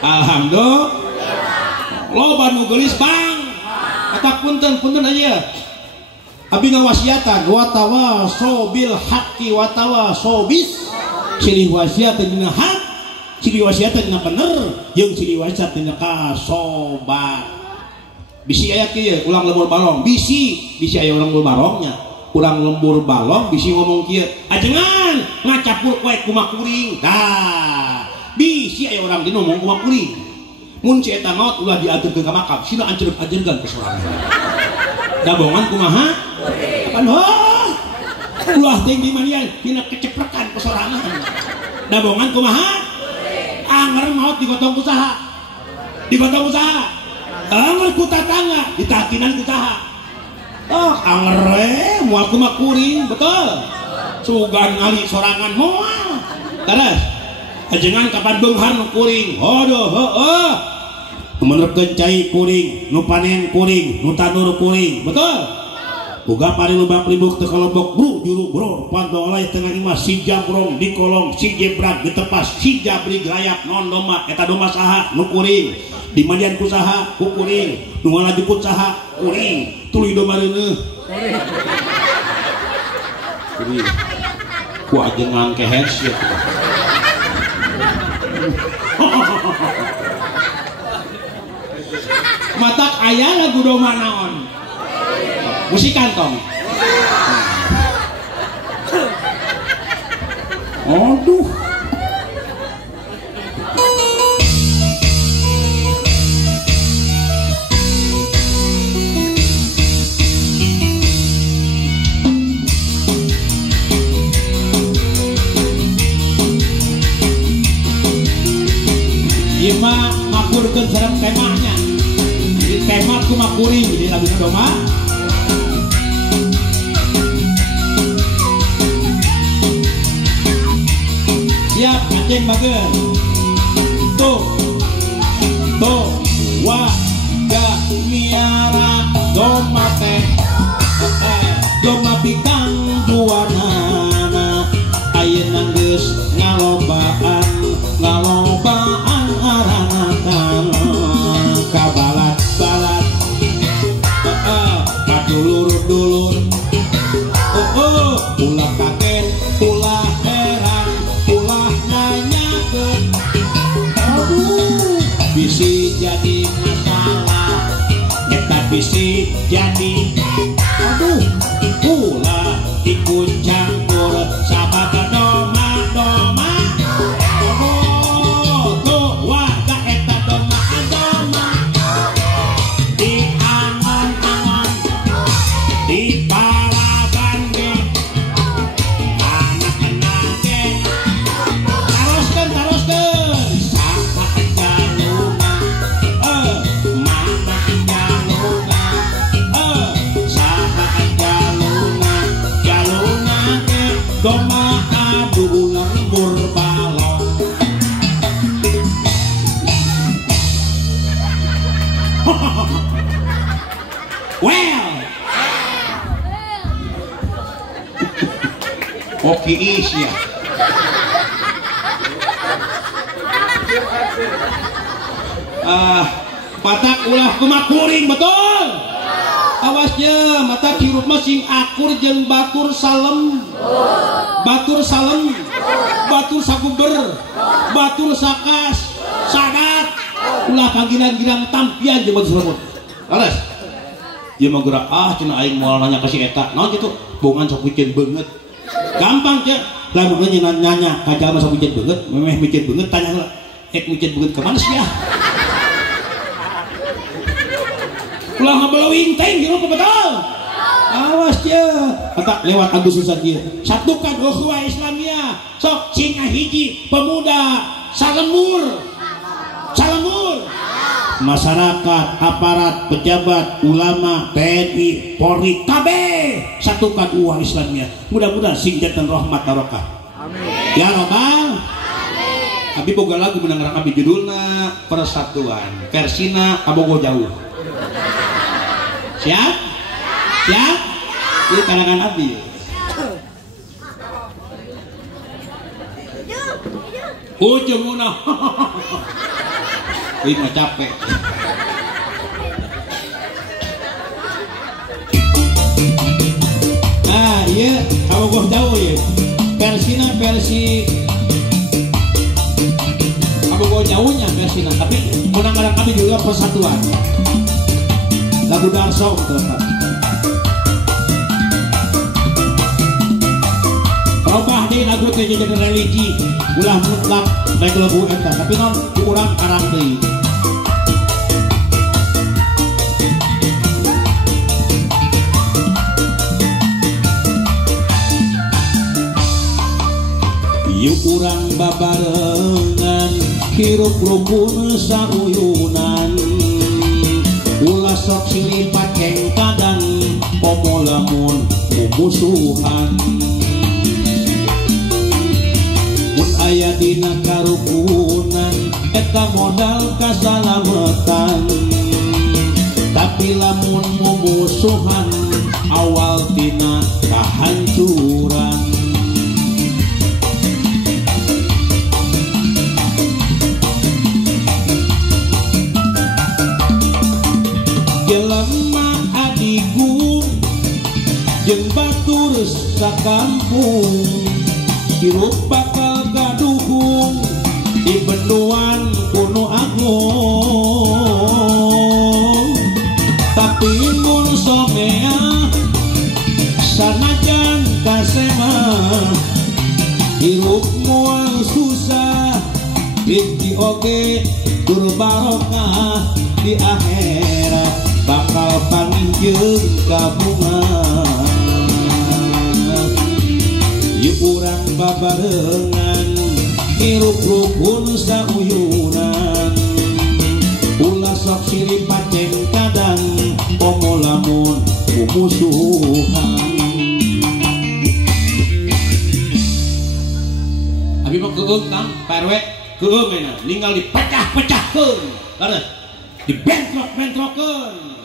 alhamdulillah loba nu geulis bang eta punten aja abi ngawasiatan watawa sobil haqqi watawa sobis silih wasiat dina hak silih wasiat dina bener jeung silih wasiat dina kasobat bisi aya kieu ulang lembur balong bisi aya ulang lembur balongnya urang lembur balong bisi ngomong kieu ajengan ngacapur wae kumaha kuring dah bisi aya urang dina ngomong kumaha kuring mun si eta maot ulah diaturkeun ka makam sila anjeureup-anjeurkeun ke sorangan dabongan kumaha aduh ulah ting di manian dina keceprekan ke sorangan dabongan kumaha anger maot digotong kusaha anger ku tatangga ditakinan kusaha oh anger moal kumaha kuring betul sugan ngali sorangan moal terus ajengan kapan beunghar nu kuring aduh heueuh menerapkeun cai kuring nu panen kuring nu tanur kuring betul boga parilubak libuk teu kalobok bru juru bro pantolai tengah imah si jambrong di kolong si jebrak ditepas si jabri gayak non doma eta doma saha nu kuring di mandian ku saha ku kuring nu ngalajuput saha kuring tuluy doma reuneuh kuring ku ajengan kehes ya matak ayah lagu doma naon musik kantong aduh ima makurkeun sareng temanya di tema kumaha kuring di lagu doma siap anjing bageun tuh wa ga miara doma teh doma bikang juarana ayeuna geus ngalobaan aranakan kabalat-balat kadulur-dulur ulah kaget ulah heran ulah nanyakeun aduh bisi jadi masalah eta bisi jadi aduh ulah ikut campur sabada doma doma adu lembur balong well oke is ya Patak ulah kumakuring betul. Awasnya mata hirup masing akur jeung batur salem. Batur salem, batur sakuber, batur sakas, sadat. Ulah kagirang-girang tampian jeung batur salem. Alas. Ieu mah geura cenah aing moal nanya ka si eta. Naon kitu? Bongan sok pikeun beungeut. Gampang teh. Lamun nanya ka jalma sok pikeun beungeut, memeh pikeun beungeut tanya heula. Pikeun beungeut ka mana sih ya? Ulah ngabeleuwing teh gitu betul. Awas ya. Eta lewat Agustusan ieu. Satukan ukhuwah Islamiyah. Sok cing hiji pemuda salemur. Salemur. Masyarakat, aparat, pejabat, ulama, TNI, Polri, kabeh satukan ukhuwah Islamiyah. Mudah-mudahan sinjatan rahmat barokah. Amin. Ya Rabbal. Abi boga lagu menang abi judulna Persatuan. Versina abogo jauh. Siap? Siap? Ini kalangan abdi. Ujung munah. Ini mah capek. Ah iya, abogoh jauh ya. Versina versi abogoh jauhnya versina. Tapi menang abi juga Persatuan. Lagu Darso tetap. Robah di lagu teh jadi religi, ulah mutlak baik lagu eta, tapi non kurang karang deui. Yuk urang babarengan, hirup rukun sauyunan. Ulah sok silipat keng kadang pomo lamun mumusuhan. Mun aya dina karukunan eta modal kasalametan. Tapi lamun mumusuhan awal dina kahancuran. Jelema adigung jeung batur sakampung hirup bakal gaduhung di benduan kuno agung. Tapi mun somea sanajan kasema hirup moal susah hiji oge tur barokah di akhirat bakal panginjeun kabungan. Ieu urang babarengan hirup rukun sauyunan. Ulah sok silipat ceng kadang pomo lamun mumusuhan. Abi mah keueung tang Pak RW keueung mena ninggal dipecah-pecahkeun. Laras dibentrok-bentrokeun.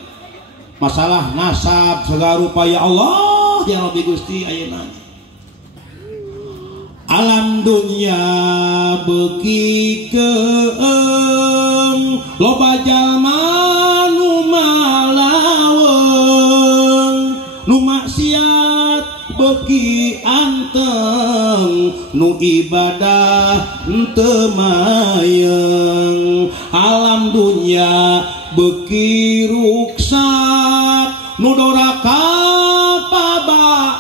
Masalah nasab segala rupa ya Allah ya Rabbi Gusti ayeuna. Alam dunya beuki keung loba jalma nu malaweung nu maksiat beuki anteng nu ibadah teu mayeng. Alam dunya beuki ruksak nu doraka paba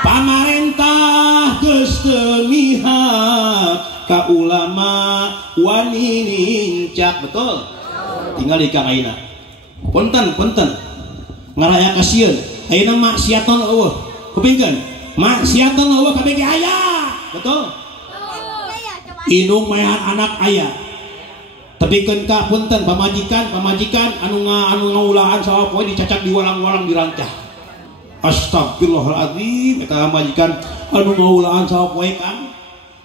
pamarentah geus teu mihak ka ulama wani nincak. Betul. Tinggal di kang ayeuna. Punten ngaraya kasieun ayeuna maksiatan eueuh. Kupingkeun maksiatan eueuh kabeh ge aya. Betul. Indung mayan anak aya. Tapi ka punten pamajikan anu ngaulaan sawa poe dicacak di walang-walang dirancah. Astagfirullahaladzim. Eta majikan anu ngaulaan sawa poe kan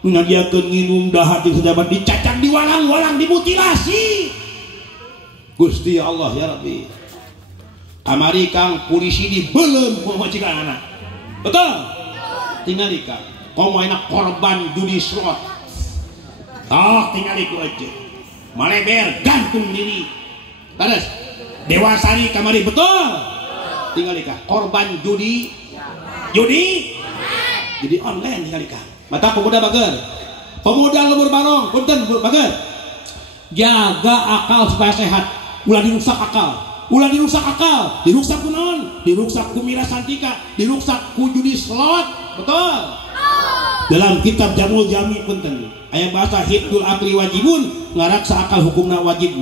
ngadiakeun nginum dahar jeung sajabat dicacak di walang-walang dimutilasi. Gusti Allah ya Rabbi. Amari kang polisi dibeuleum ku majikan anak. Betul. Tinggal ikang komo enak korban judi slot. Tinggal iku aja maleber gantung diri terus dewasari kamari betul tinggal ikah korban judi online tinggal ikah mata pemuda bager pemuda lembur barong punten bager jaga akal supaya sehat ulah dirusak akal dirusak kunon dirusak ku mira santika dirusak ku judi slot betul. Dalam kitab Jamul Jami punten aya bahasa hidul akli wajibun ngaraksa akal hukumna wajib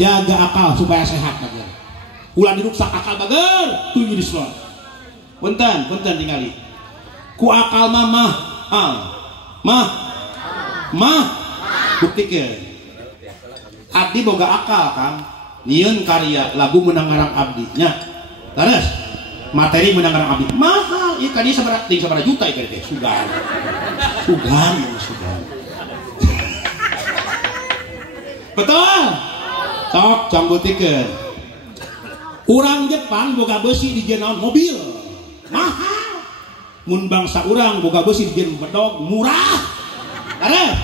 jaga akal supaya sehat bager ulah diruksak akal bager tujuh di slot punten tingali ku akal mah buktikeun abdi boga akal Kang nyieun karya lagu menang ngarang abdi nya terus materi menang ngarang abdi mahal ieu kadi sabaraha juta ieu teh sugan betul sok cambutikeun urang Jepang boga besi di jenaon mobil mahal mun bangsa urang boga besi di jenaon bedog murah ada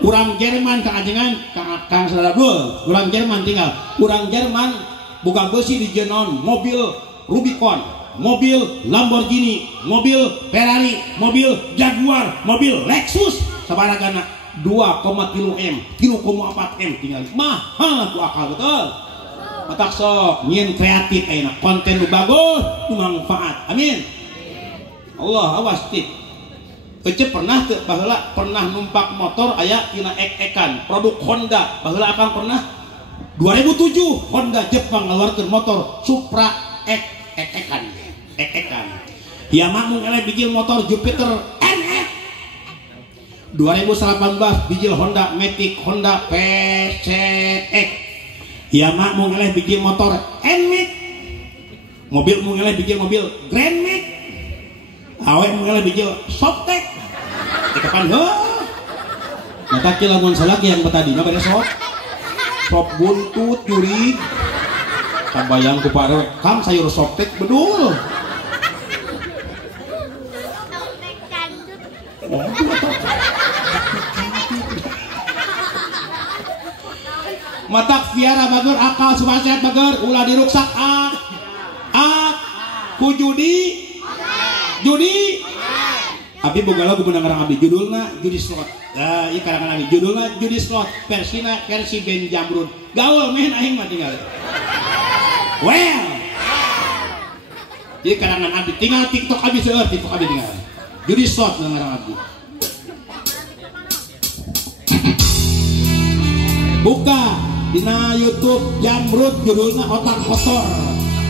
urang Jerman kaajengan kang sadadul urang Jerman tinggal urang Jerman boga besi di jenaon mobil Rubicon, mobil Lamborghini, mobil Ferrari, mobil Jaguar, mobil Lexus sabaragana 2,3 M, 3,4 M tinggal mahal tu akal betul. Matak sok nyieun kreatif ayeuna konten nu bagus, nu manfaat. Amin. Allah awas tip. Ece pernah teu baheula pernah numpak motor aya tina ek-ekan produk Honda baheula akan pernah 2007 Honda Jepang ngaluarkeun motor Supra ek-ekan Yamaha eleh bijil motor Jupiter NX 2018 bijil Honda Matic Honda PCX Yamaha eleh bijil motor NMAX mobil eleh bijil mobil Grand Max awe eleh bijil Softek kapan nyata ki lamun salaki yang betadi na beres sop buntut jurig kabayang ku pare kam sayur softek bedul matak fiara bager akal supaya sehat bager ulah diruksak ku judi abdi boga lagu menang ngarang abdi judulna judi slot ieu karangan abdi judulna judi slot versi Ben Jamrud gaul men aing mah tinggal well jadi karangan abdi tinggal TikTok abdi seueur TikTok abdi tinggal judi slot ngarang abdi buka dina YouTube Jamrud judulna otak kotor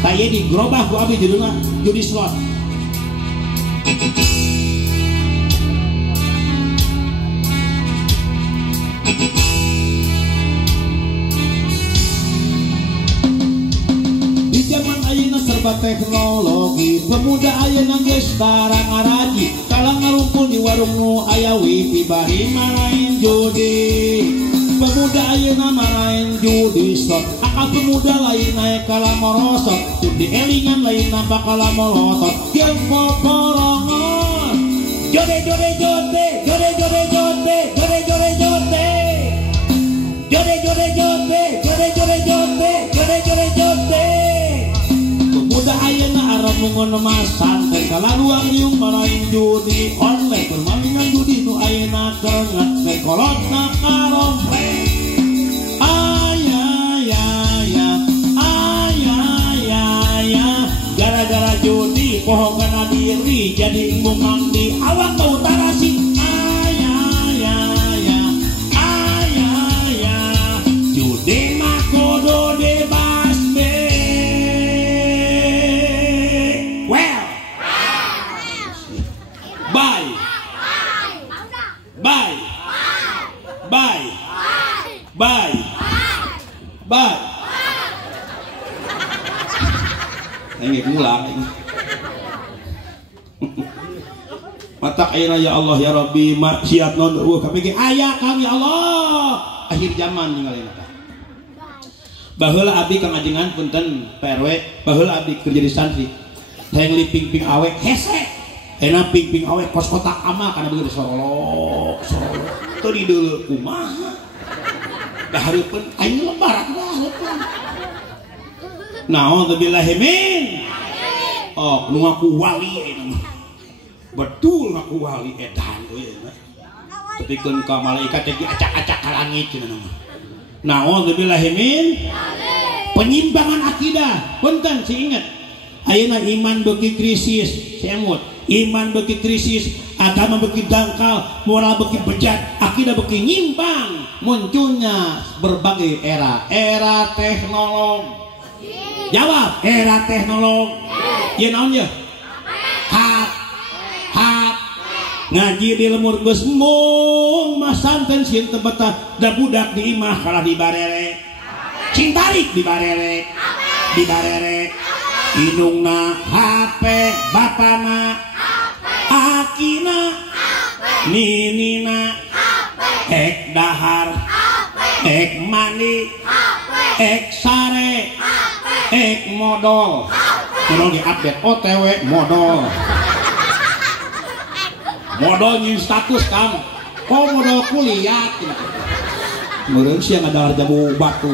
taya di gerobah ku abdi judulna judi slot di zaman ayeuna serba teknologi pemuda ayeuna geus barang araji kalang ngarumpul di warung nu aya wifi bari marahin judi pemuda ayeuna marahin judi slot akal pemuda lain naik kala morosot judi elingan lain nampak kala molotot jeung poporongan jode pemuda ayeuna arep mungun mas santai kalaluang yung marahin judi online permainan judi nu ayeuna keunget sekolotna karompleng gara-gara judi pohongana diri jadi mumang di awak ke utara sih judi mah kudu dibas be well bye ini pulang ini matak ayeuna ya Allah ya Rabbi maksiat non kami ge aya kami Allah akhir zaman ninggalin eta baheula abdi kang ajengan punten PRW baheula abdi kerja di santri hayang liping-ping awek hese enak ping-ping awet kos kotak ama karena begitu sorolok tuh di dulu kumaha dah hareupeun aing lebaran dah hareupeun naudzubillahi min oh nu ngaku wali eta betul ngaku wali edan euy tepikeun ka malaikat jadi acak-acak ka langit cenah mah naudzubillahi min penyimpangan akidah punten si ingat ayeuna iman beuki krisis semut iman beki krisis, agama beki dangkal, moral beki bejat, akidah beki nyimpang. Munculnya berbagai era teknologi. Jawab, era teknologi. Ya naon ya? Hak. Ngaji di lemur geus mung masanten sieun teu betah da budak di imah kalah di barere. Cintarik di barere. Di barere. Indungna HP bapana akina ninina ek dahar ek mani ek sare ek modal di update OTW modal nyi status kan kok modal kuliah meureun sia ngadahar jamu batu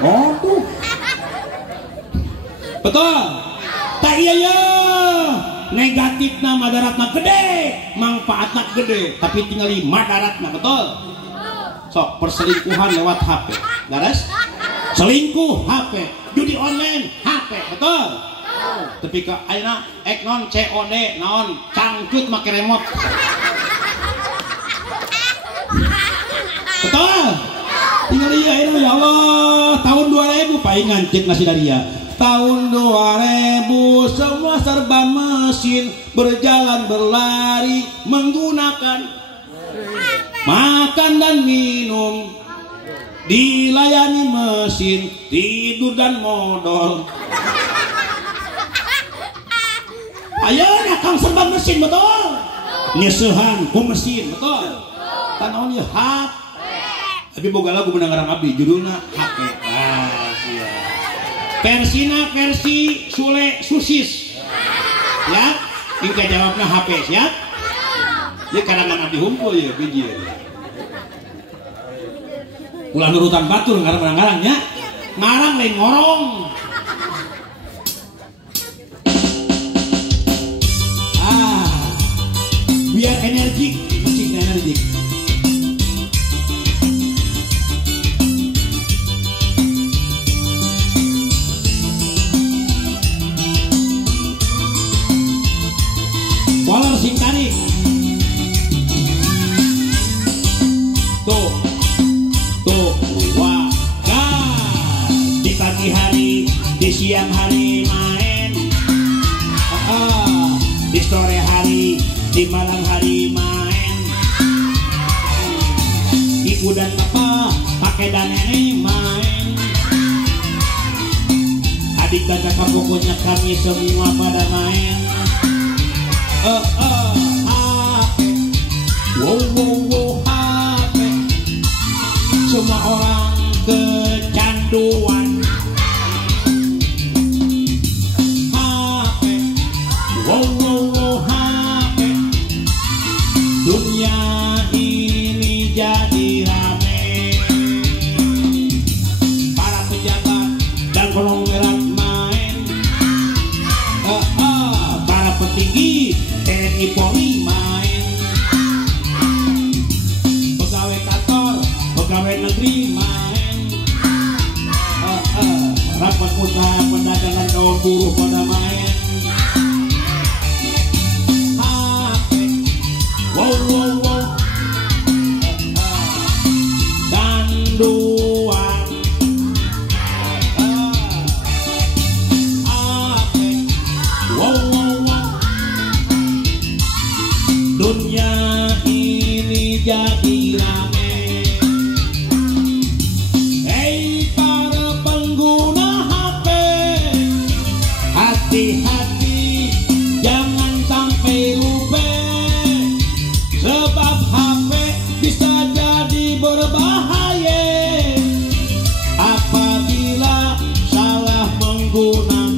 oh tuh betul tak iya negatif nama daratna gede manfaatna gede tapi tinggal madaratna betul sok perselingkuhan lewat HP garas selingkuh HP judi online HP betul tapi ke ayeuna ek non COD naon cangcut make remote betul tinggal iya ini ya Allah tahun 2000 palingan cek nasi daria tahun 2000 semua serba mesin berjalan berlari menggunakan makan dan minum dilayani mesin tidur dan modal ayeuna kang serba mesin betul nyeusehan ku mesin betul tanaon ieu hak tapi boga lagu mendengaran abdi judulna HP versina versi Sule Susis ya ingka jawabna HP siap dia kadang-kadang abdi humpul ya biji ulah nurutan batur ngarang-ngarang ya ngarang lain ngorong biar energik musiknya energik walau singkari tuh di pagi hari di siang hari main di sore hari di malam hari main ibu dan bapak pakai dan nenek main adik dan kakak pokoknya kami semua pada main HP wow HP semua orang kecanduan HP wow HP dunia ini jadi rame para pejabat dan konglomerat main para petinggi TNI Polri main pegawai kantor pegawai negeri main rapat usaha perdagangan kaum buruh pada main HP wow danduan HP wow dunia ini jadi rame. Hei para pengguna HP, hati-hati jangan sampai lupa, sebab HP bisa jadi berbahaya apabila salah menggunakan.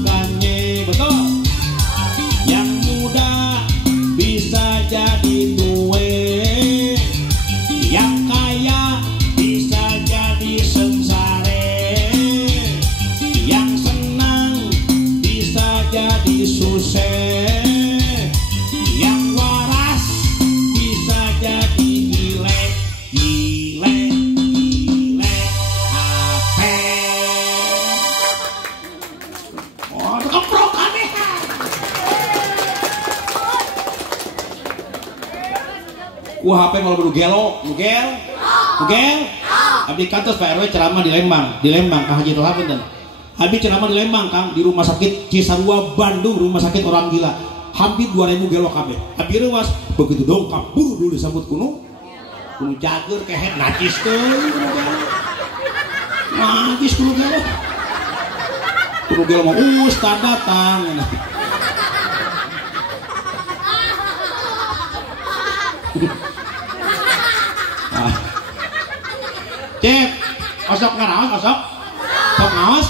jadi sukses, yang waras bisa jadi gile HP. Oh, keprok aneh. Wah, HP malah baru mugel. Abdi kantos Pak RW ceramah di Lembang, Kang Haji Toha punten. Abdi ceramah di Lembang, Kang, di rumah sakit Cisarua Bandung, rumah sakit orang gila. Hampir 2000 gelo kabeh. Abdi reuas begitu dongkap buru dulu disambut kuno jager kehet najis teuing. Najis kuno gelo. Kuno gelo mah ustad datang. Cep, osok ngaraos, sok ngaos.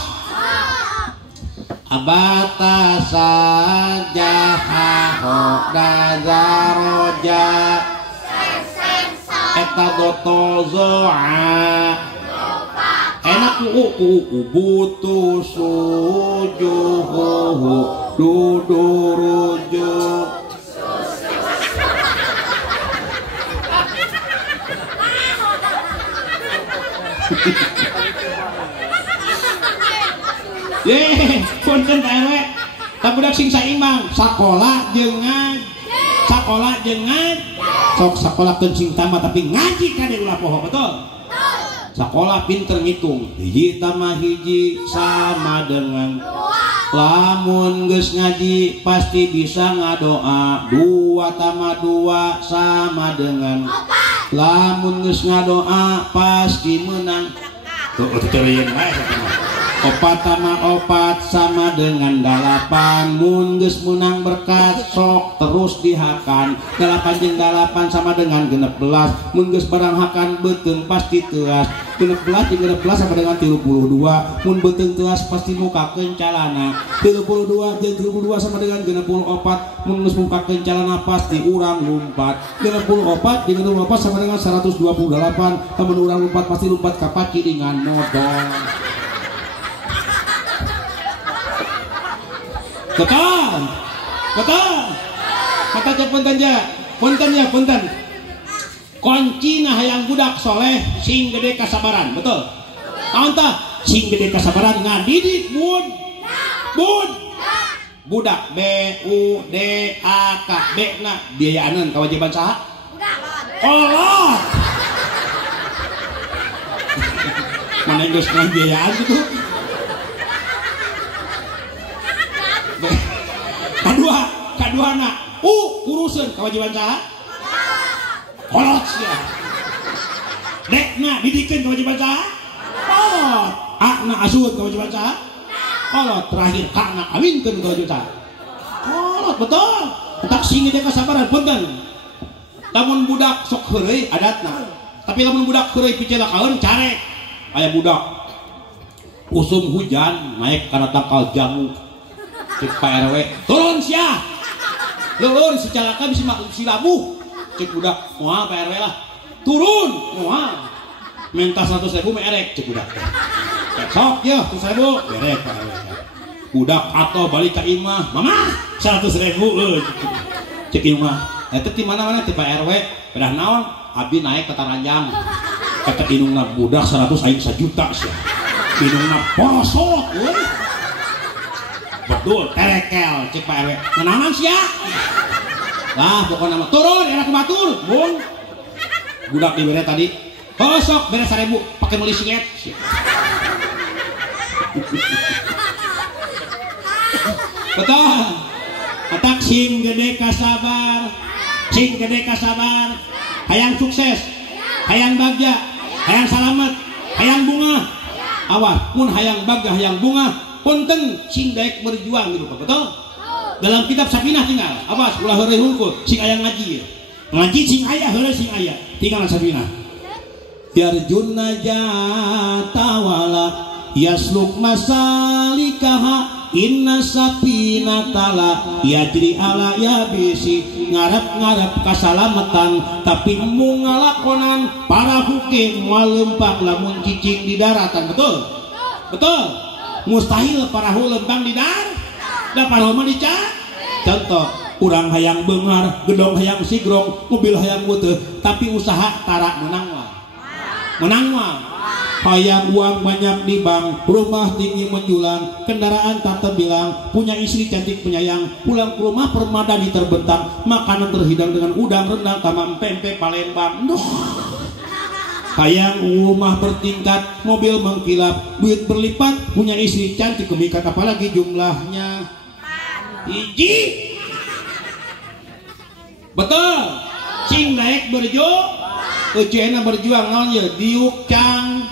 Abata saja haho dazaroja eta dotozoa enak ku butuh sujuhu dudurujuk. Punten Pak RW, tak budak sing saimbang, sakola jeung sok sakola kencing tambah tapi ngaji kade ulah poho, betul? Sakola pinter ngitung, hiji tambah hiji sama dengan lamun geus ngaji pasti bisa ngadoa, 2 tambah 2 sama dengan lamun geus ngadoa pasti menang. Tuh teureun wae sakitu. 4 tambah 4 sama dengan 8. Mun geus menang berkat sok terus dihakan. 8 jeung 8 sama dengan 16. Mun geus barang hakan beuteung pasti teuas. 16 jeung 16 sama dengan 32. Mun beuteung teuas pasti mukakeun calana. 32 jeung 32 sama dengan 64. Mun geus mukakeun calana pasti urang lumpat. 64 jeung 64 sama dengan 128. Lamun urang lumpat pasti lumpat ka paciringan modal. Betul. Kata punten. Kuncina hayang budak soleh sing gede kasabaran, betul? Naon tah? Sing gede kasabaran ngadidik bud. Budak B-U-D-A-K B-na biayaaneun kewajiban saha? Kolot. Mana geus biayaan gitu? Kedua anak urusan kewajiban saha? Kolot sia. Dekna didikeun kewajiban saha? Kolot. Akna asuh kewajiban saha? Kolot. Terakhir kakna kawinkeun kewajiban saha? Kolot, betul. Tak sing teh kasabaran punten. Lamun budak sok heureuy adatna. Tapi lamun budak heureuy picelakaeun carek. Aya budak usum hujan naik kana tangkal jamu. Cek Pak RW turun sia lulur si calaka bisa si labuh. Cek budak moal Pak RW lah turun moal minta 100.000 merek cek budak cek sok ya 100.000 merek Pak RW budak atau balik ke imah mama 100.000 cek imah itu di mana di Pak RW bedah naon abi naik ke Taranjang kata inungna budak 100 aing 1 juta sih inungna porosot betul, terekel, cek Pak RW ngenaman sih ya lah pokoknya nama turun, enak kebatur bung budak diberi tadi kosok, beres 1.000 pakai muli singet betul atak sing gede kasabar hayang sukses hayang bagja hayang salamet hayang bunga awas mun hayang bagja hayang bunga punten sing daek berjuang gitu betul dalam kitab Safinah tinggal awas ulah heureuy hungkul sing aya ngaji sing aya heureuy sing aya tinggal Safinah yarjunna jatawala yasluk masalikaha inna sapinatala yajri ala yabisi ngarep kasalamatan tapi mung ngalakonan para hukim malempang lamun cicing di daratan betul mustahil para lempang di dar Da paroma dicat. Contoh, urang hayang beunghar, gedong hayang sigrong, mobil hayang muter, tapi usaha tara menang mah. Menang mah. Hayang uang banyak di bank, rumah tinggi menjulang, kendaraan tak terbilang, punya istri cantik penyayang, pulang ke rumah permadani terbentang, makanan terhidang dengan udang rendang, tamam pempek Palembang. Duh. Hayang rumah bertingkat, mobil mengkilap, duit berlipat, punya istri cantik kemikat, apalagi jumlahnya hiji. Betul. Cing daek berjuang naon ya diuk cang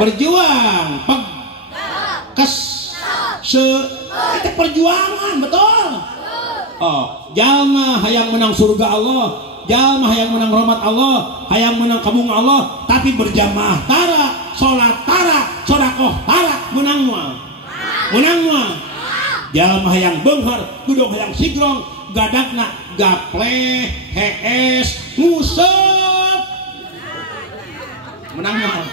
berjuang peg kes se itu perjuangan. Betul. Oh, jalma hayang menang surga Allah, jalma hayang menang rahmat Allah, hayang menang kabung Allah, tapi berjamaah tara, sholat tara, sodakoh tara, menang mah. Menang mah. Jalma hayang beunghar, gedong hayang sigrong, gadakna gapleh, hees, ngusep. Menang mah.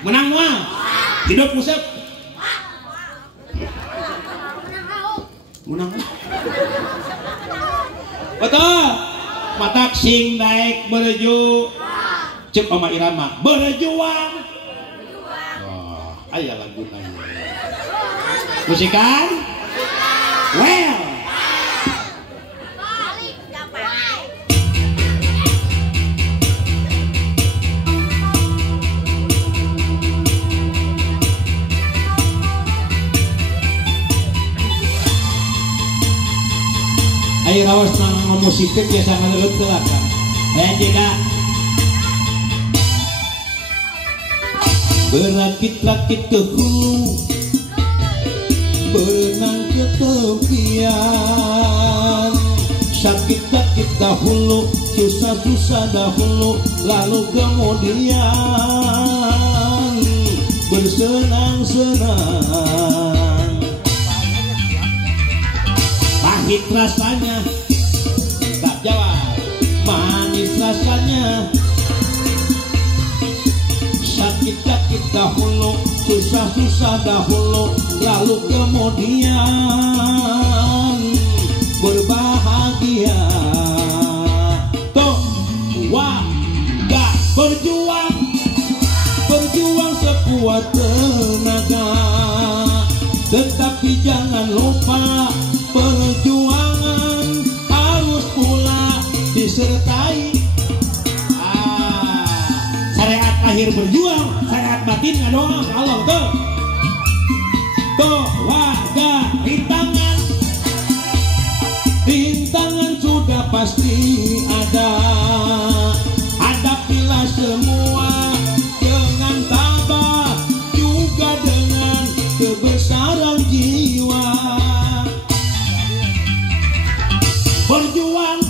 Menang mah. Hidup ngusep. Menang mah. Betul. Matak sing daek berju. Cek Oma Irama berjuang. Oh, aya laguna. Musikan? Well. Ayo rawas nang musiknya biasa ngelut lah kan. Tidak. Berakit-rakit ke hulu, berenang ke tepian, sakit-sakit dahulu, susah-susah dahulu, lalu kemudian bersenang-senang. Pahit rasanya, tak jawab. Manis rasanya, sakit-sakit dahulu, susah-susah dahulu, lalu kemudian berbahagia. Tuh, wah, gak berjuang, berjuang sekuat tenaga, tetapi jangan lupa perjuangan harus pula disertai syariat akhir berjuang, syariat batin ngadoa ka Allah. Tuh tuh warga rintangan, rintangan sudah pasti ada, hadapilah semua dengan tabah, juga dengan kebesaran jiwa. Berjuang,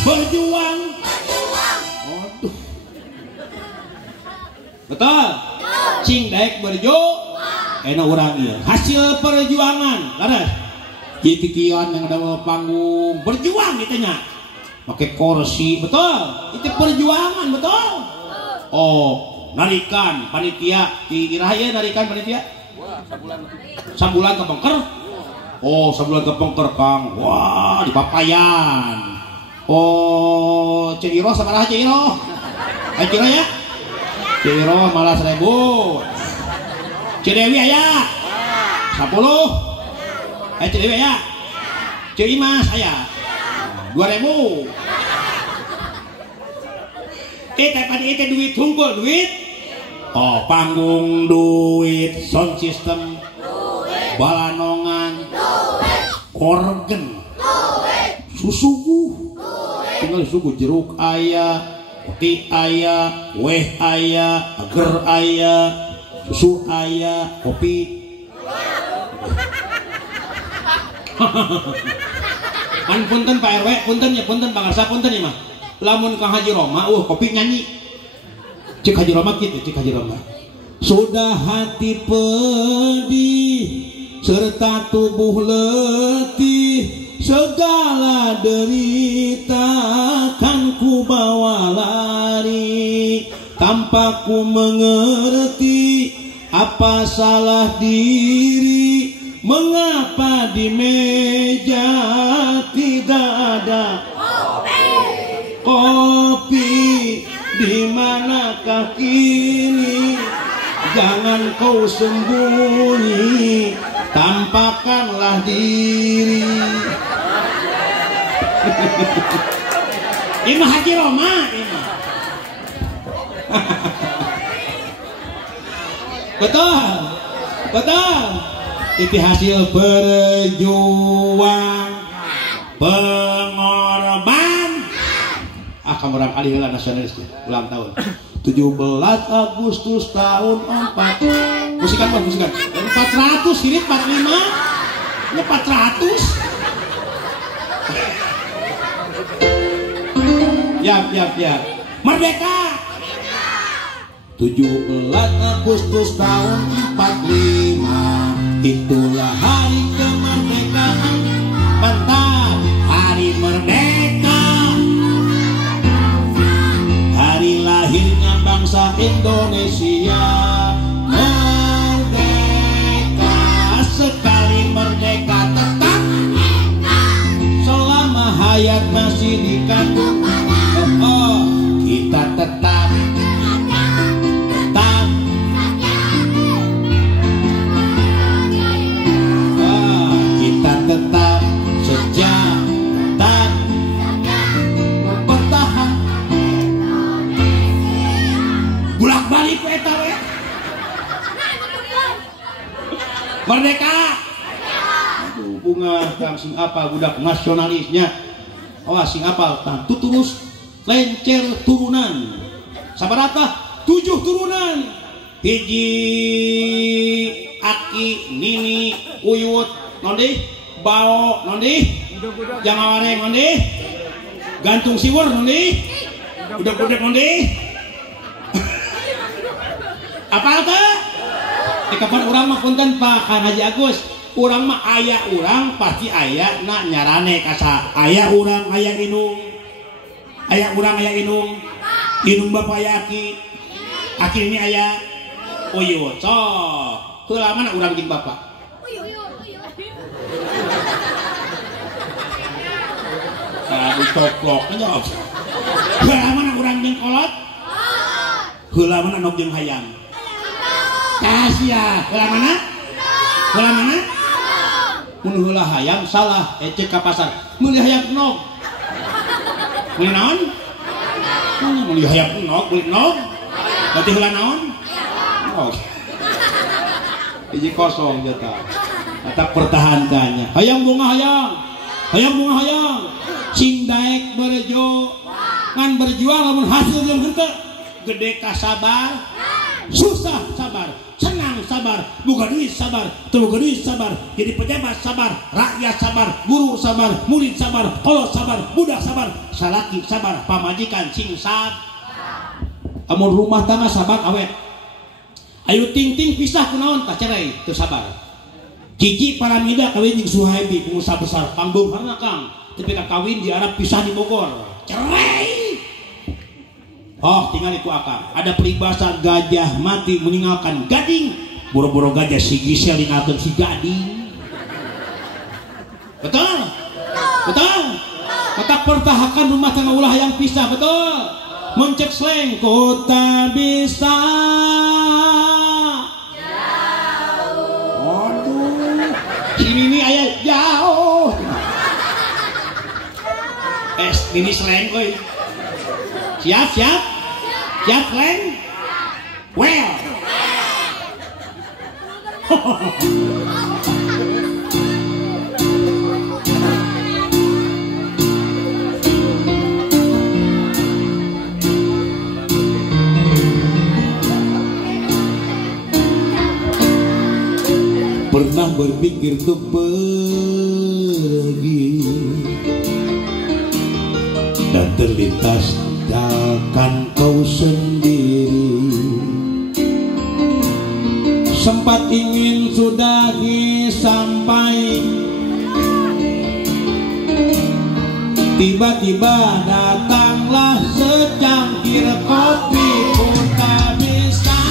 berjuang. Aduh. Betul. Cing daek berju. Ena urang ieu. Hasil perjuangan. Laras. Kikikian yang ada panggung berjuang gitu nya. Pakai kursi, betul. Itu perjuangan, betul. Oh, narikan panitia di Irahaya narikan panitia. Sabulan ke Bengker. Oh, sebulan ke Bengker Kang. Wah, di Papayan. Oh, Ciro sabaraha Ciro? Ciro ya? Ciro malah 1000. Cidewi aya 10. Cidewi aya. Cimas aya 2000. Tadi itu duit tunggul duit. Oh, panggung duit, sound system, balanongan, organ, susugu, tinggal susu jeruk aya, kopi aya, weh aya, agar aya, susu aya, kopi. Kan punten Pak RW, punten ya punten Pak Arsa, punten ya mah. Lamun Kang Haji Roma, kopi nyanyi. Cik Haji Roma gitu, Cik Haji Roma. Sudah hati pedih serta tubuh letih, segala derita kan ku bawa lari, tanpa ku mengerti Apa salah diri? Mengapa di meja tidak ada kopi? Di manakah kini? Jangan kau sembunyi, tampakkanlah diri. Imah Haji Roma, imah. Betul, betul. Itu hasil berjuang, pengorban. Kamu orang kali heula nasionalis ulang tahun 17 Agustus tahun 4. Musikan bang, musikan 400 ini 45 ini 400. Ya merdeka 17 Agustus tahun 45, itulah hari kemerdekaan. Mantap, hari merdeka, hari lahirnya bangsa Indonesia. Merdeka, sekali merdeka tetap selama hayat masih di kandung. Kita tetap kita tetap sejak tak bertahan bolak-balik eta we. Merdeka. Aduh, bunga kang sing apa budak nasionalisnya. Awas sing apal tang tutulus lencer turunan. Sabarapa? 7 turunan. Hiji Aki, Nini, Uyut, nondi, Bao, nondi, Jamawareng, nondi, Gantung Siwur, nondi, Budak-budak, nondi. Apal teh? Di kapan urang mah punten Pak Kan Haji Agus. Urang mah aya urang pasti aya na nyarane kasa. Aya urang aya inung. Aya urang aya inung. Inung bapak aya Aki. Aki ini aya Uyut. So, heula mana urang jeung bapak? Utoplok jawab. Heula mana urang jeung kolot? Heula mana nog jeung hayam? Kasia. Heula mana? Heula mana? Mun heula hayam salah ecek ka pasar. Meuli hayam nog. Meuli naon? Meuli hayam nog, meuli nog. Berarti heula naon? Oh. Hiji kosong jata. Tetap pertahankannya. Hayang bunga hayang. Hayang bunga hayang. Sing daek berejo. Ngan berjuang lamun hasil jeung henteu. Gede ka sabar. Susah sabar. Senang sabar. Boga duit sabar. Teu boga duit sabar. Jadi pejabat sabar. Rakyat sabar. Guru sabar. Murid sabar. Kolot sabar. Budak sabar. Salaki sabar. Pamajikan sing sabar. Amun rumah tangga sabar awet. Ayo ting-ting pisah kunaon tah cerai teu sabar. Cici Paramida kawin jeung Suhaibi pengusaha besar pangbohana Kang. Tapi kawin di Arab pisah di Bogor. Cerai. Oh, tinggal itu akang. Ada peribahasa gajah mati meninggalkan gading. Boro-boro gajah si Gisel ninggalkeun si gading. Betul? Betul? Maka pertahankan rumah tangga ulah yang pisah, betul? Mencek slang kota bisa. Waduh, sini nih ayah jauh. Ini slang oi. Siap slang. Well. Pernah berpikir untuk pergi dan terlintas tinggalkan kau sendiri. Sempat ingin sudahi sampai tiba-tiba datanglah secangkir kopi pun tak bisa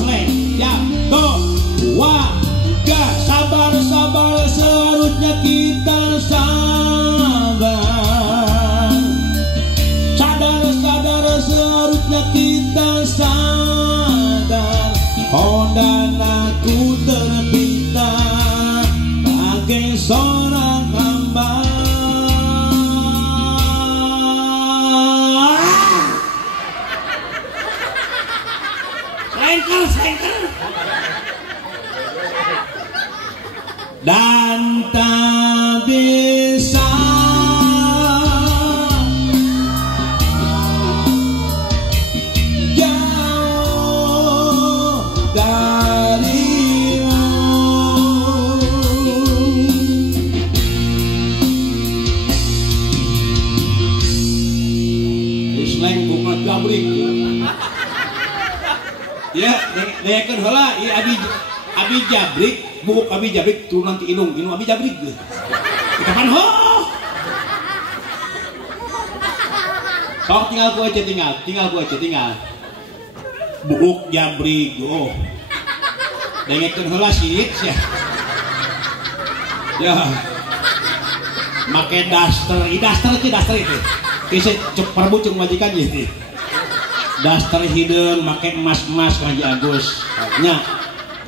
seleng. Ya, tuh, warga sabar seharusnya kita sabar. Sadar seharusnya kita sadar. Oh dan aku terpinta bagai seorang hamba. Selengker. Dan tak bisa jauh darimu. Slang bunga jabrik. Ya, nekeun heula ieu abi jabrik, buuk abi jabrik turunan ti inung abi jabrik. Kapan ho? Sok tinggal ku aja tinggal. Buuk jabrik. Oh. Dengekeun heula sih ya. Ya. Make daster itu. Kisah cek perbu cek majikan ieu. Daster hideung make emas-emas Kanjeng Agus. Nya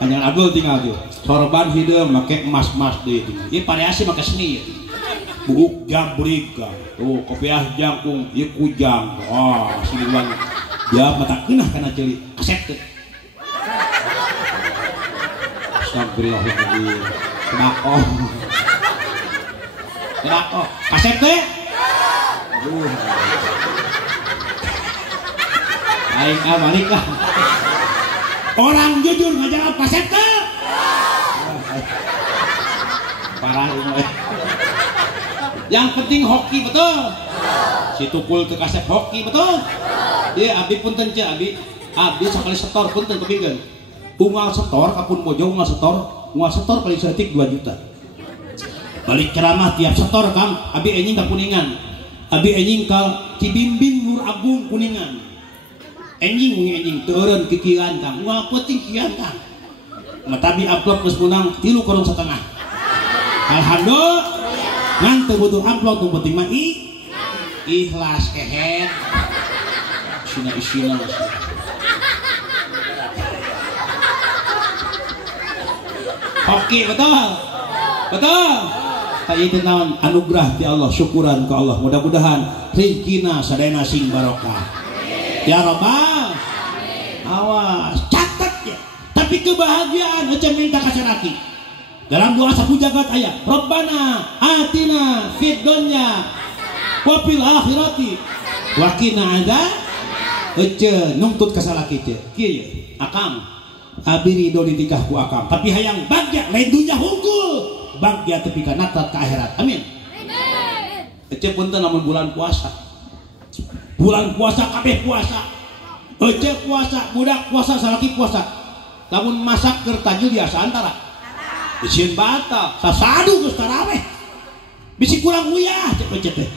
Kanjeng Abdul tinggal tuh. Sorban hideung make emas-emas deui. Ieu variasi make seni. Buuk jabrik. Tuh kopiah jangkung ieu kujang. Wah, siluan. Ya mata keunah kana ceuli. Kaset teh. Astagfirullahaladzim. Kenako. Kaset teh. Aing balik lah. Orang jujur ngajak kaset teh. Parah ini. Yang penting hoki betul. Si tukul ke kaset hoki betul. Dia abdi punten ce abdi sakali setor punten kepingin. Unggal setor kapun bojo unggal setor paling setik 2 juta. Balik ceramah tiap setor Kang abdi enjing ka Kuningan. Abdi enjing ka Cibimbing Nur Agung Kuningan. Enjing teureun kikian Kang. Unggal peuting kian Kang. Matabi amplop geus menang 3,5. Alhamdulillah. Ngan teu butuh amplop teu penting mah ikhlas kehet. Isina. Oke, betul. Tadi itu naon anugerah ti Allah, syukuran ke Allah. Mudah-mudahan rezekina sadayana sing barokah. Ya Rabbal. Awas, catat ya. Tapi kebahagiaan aja minta kasaraki. Dalam doa sapu jagat aya, Rabbana atina fid dunya wa fil akhirati wa qina adzab. Ece nuntut kasalaki teh. Kieu akang abi ridho ditikah ku akang, tapi hayang bagja lain dunya hungkul. Bagja tepi ka natrat ka akhirat. Amin. Ece punten lamun bulan puasa. Bulan puasa kabeh puasa. Ece puasa, budak puasa, salaki puasa. Lamun masak keur tajil biasa antara. Bisian batal, sasadu geus taraweh. Bisi kurang uyah cek ece teh.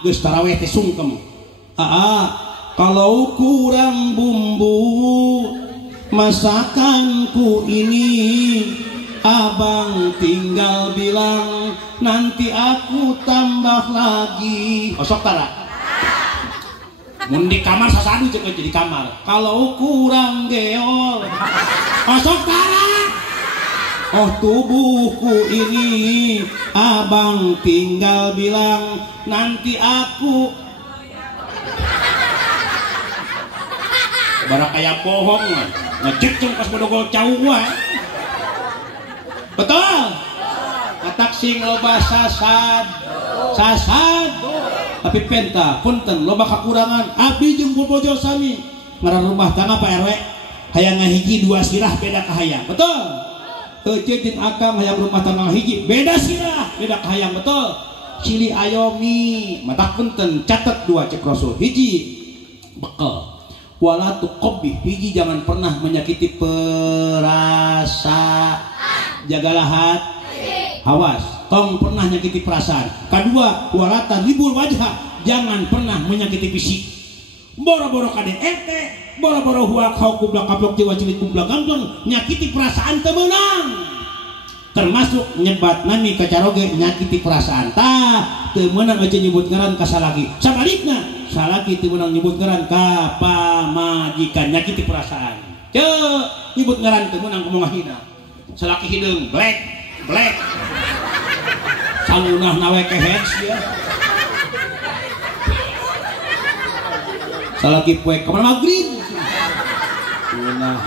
Geus taraweh teh sungkem. Kalau kurang bumbu masakanku ini, abang tinggal bilang nanti aku tambah lagi. Osok tara. Mun di kamar sasadu cek di kamar. Kalau kurang geol. Osok tara. Oh tubuhku ini, abang tinggal bilang nanti aku. Barak kayak bohong mah ngecek cung pas bodogol cauh. Betul. Katak sing loba sasad tapi penta punten loba kakurangan. Abdi jeung bobojo sami ngaran rumah tangga Pak RW hayang ngahiji 2 sirah beda kahayang. Betul. Ece jeung akang hayang rumah tangga hiji beda sirah beda kahayang. Betul. Cili ayomi matak punten catet 2 cek Rasul. Hiji bekel wala tuqabbih, hiji jangan pernah menyakiti perasaan. Jagalah hati. Awas, tong pernah menyakiti perasaan. Kedua, wala talibul wajha, jangan pernah menyakiti fisik. boro-boro KDRT, boro-boro huak hau kublak kaplok jiwa cilik kublak gampang nyakiti perasaan teu meunang, termasuk nyebat nami kacaroge nyakiti perasaan tah teu meunang aja nyebut ngaran ka salaki. Sabalikna salaki teu meunang nyebut ngaran ka pamajikan nyakiti perasaan. Nyebut ngaran teu meunang kumaha hina. Salaki hideung black salunah nawe keheads dia. Salaki poe kamana maghrib. Nah.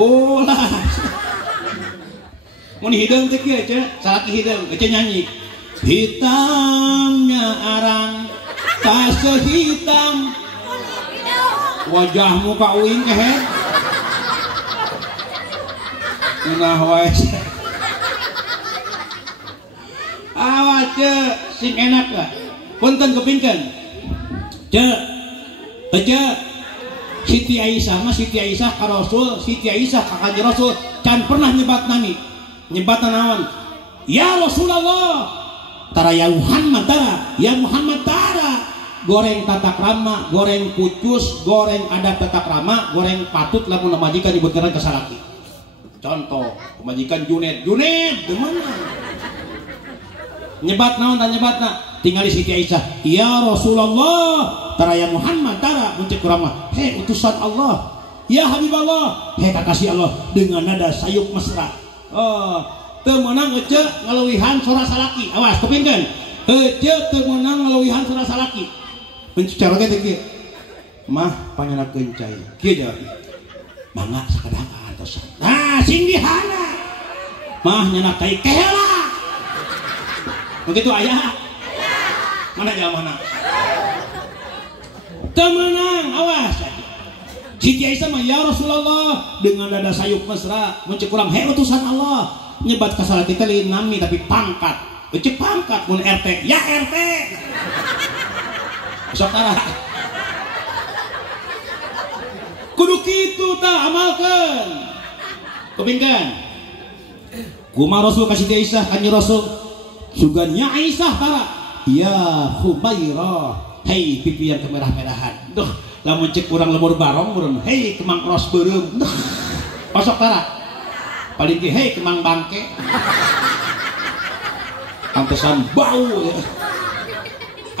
Oh lah. Mun hideung teh kieu cenah, salaki hideung ece nyanyi. Hitamnya arang tas hitam. Wajahmu ka uing kehead. Nah wae. Awas sing enak lah. Punten kepingkeun. Siti Aisyah ka Rasul, Siti Aisyah ka Kanjeng Rasul can pernah nyebat nami. Nyebatan naon? Ya Rasulullah. Tara ya Muhammad tara. Goreng tata krama, goreng pucus, goreng adat tata krama, goreng patut lamun majikan nyebut ngaran ka salaki. Contoh, pemajikan Junet demana. Nyebat naon tah nyebatna? Tinggali Siti Aisyah, ya Rasulullah, tara ya Muhammad tara muncul kurang mah, hei utusan Allah, ya Habiballah, hei kekasih Allah, dengan nada sayup mesra. Teu meunang ece ngalewihan sora salaki. Awas kepingkeun. Ece teu meunang ngalewihan sora salaki. Mencara teh kieu. Mah panyenakeun cai. Kieu jawab. Mangga sakadang antosan. Nah, sing dihana. Mah nyenak cai kehela. Begitu aya. Mana jauh mana? Temenang, awas. Siti Aisyah mah ya Rasulullah dengan dada sayup mesra muncul kurang hei utusan Allah nyebat ka salaki teh lain nami tapi pangkat. Cek pangkat mun RT, ya RT. Sok tara. Kudu kitu tah amalkeun. Kepingkeun. Kumaha Rasul ka Siti Aisyah kanjeng Rasul suganya Aisyah tara. Ya Humairah, hei pipi yang kemerah-merahan. Duh, lamun cek urang lemur barong urang, hei kemang ros beureum. Duh. Pasok tara. Paling ge hei kemang bangke. Pantesan bau ya.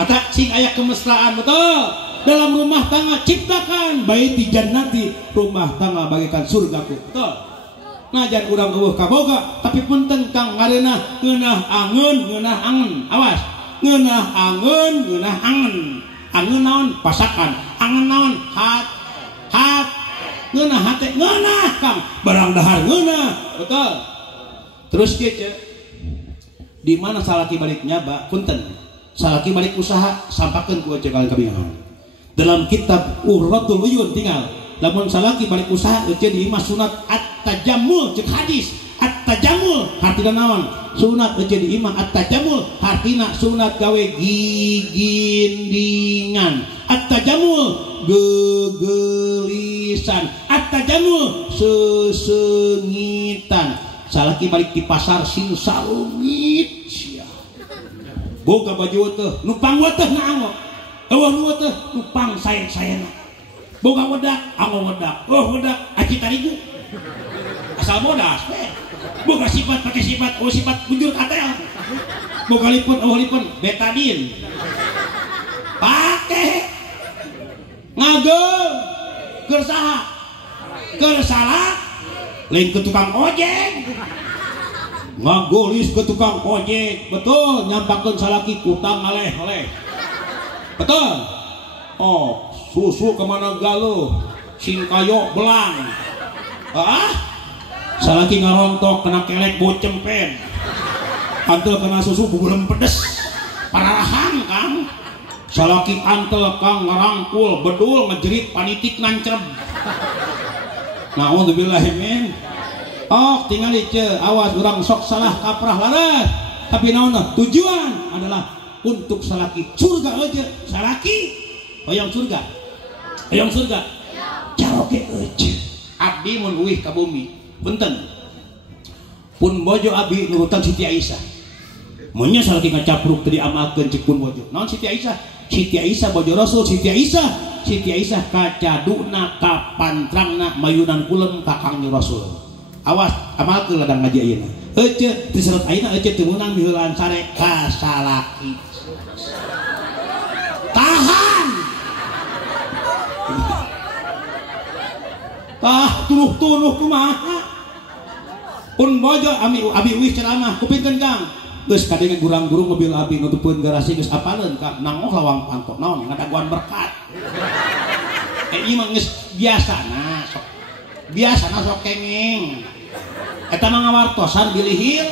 Ata sing aya kemesraan betul. Dalam rumah tangga ciptakan baiti jannati, rumah tangga bagikan surgaku. Betul. Najan urang eueuh kaboga, tapi punten kang ngareuna ngeunah angeun, ngeunah angen. Awas. Ngeunah angeun, ngeunah angen. Angeun naon? Pasakan. Angen naon? Hat. Ngeunah hate, ngeunah kang. Barang dahar ngeunah. Betul. Terus kieu di mana salaki balik nyaba? Punten. Salaki balik usaha sampakeun ku ece kalian kabingan. Dalam kitab Urratul Uyun tinggal. Lamun salaki balik usaha ece di imah sunat at-tajammul cek hadis. At-tajammul hartina naon? Sunat ece di imah at-tajammul hartina sunat gawe gigindingan. At-tajammul gegelisan. At-tajammul sesengitan. Salaki balik di pasar sing sarungit sia. Boga baju teh nupang teh naango. Eueuh nu teh nupang sayang-sayangna. Boga wedak, anggo wedak. Wedak aci tarigu. Asal bodas we. Boga sifat pakai sifat, sifat bujur katel. Boga lipun, lipun betadin. Pake ngagel keur saha? Keur salah lain ke tukang ojek. Ngagolis ke tukang ojek. Betul, nyampakeun salaki kutang ngaleh-ngaleh. Betul. Oh, susu kemana galuh, singkayo belang. Salaki ngarontok kena kelek bau cempen. Antel kena susu bugurem pedes. Parahang kang. Salaki antel kang ngarangkul bedul ngejerit panitik nancrem. Naudzubillahi min. Oh, tinggal ieu awas urang sok salah kaprah laras. Tapi naon tujuan adalah untuk salaki surga aja. Salaki hoyong surga. Hoyong surga. Caroke aja. Abdi mun uih ka bumi. Punten. Pun bojo abdi nurutan Siti Aisyah. Mun nya salaki ngacapruk teu diamalkeun cik pun bojo. Naon Siti Aisyah? Siti Aisyah bojo Rasul. Siti Aisyah kacaduna kapantrangna mayunan kulem kakangnya Rasul. Awas amal ke ladang ngaji ayeuna. Ece diseret ayeuna ece teu meunang miheulaan sare kasalaki. Tahan. Tah tunuh kumaha. Pun bojo abi wis ceramah kupikeun Kang. Geus kadenge gurang-gurung mobil abi nutupeun garasi geus apaleun Kang. Nang lawang pantok naon ngadaguan berkat. Ieu mah geus biasana sok. Biasana sok kenging. Eta mah ngawartosan bilihil.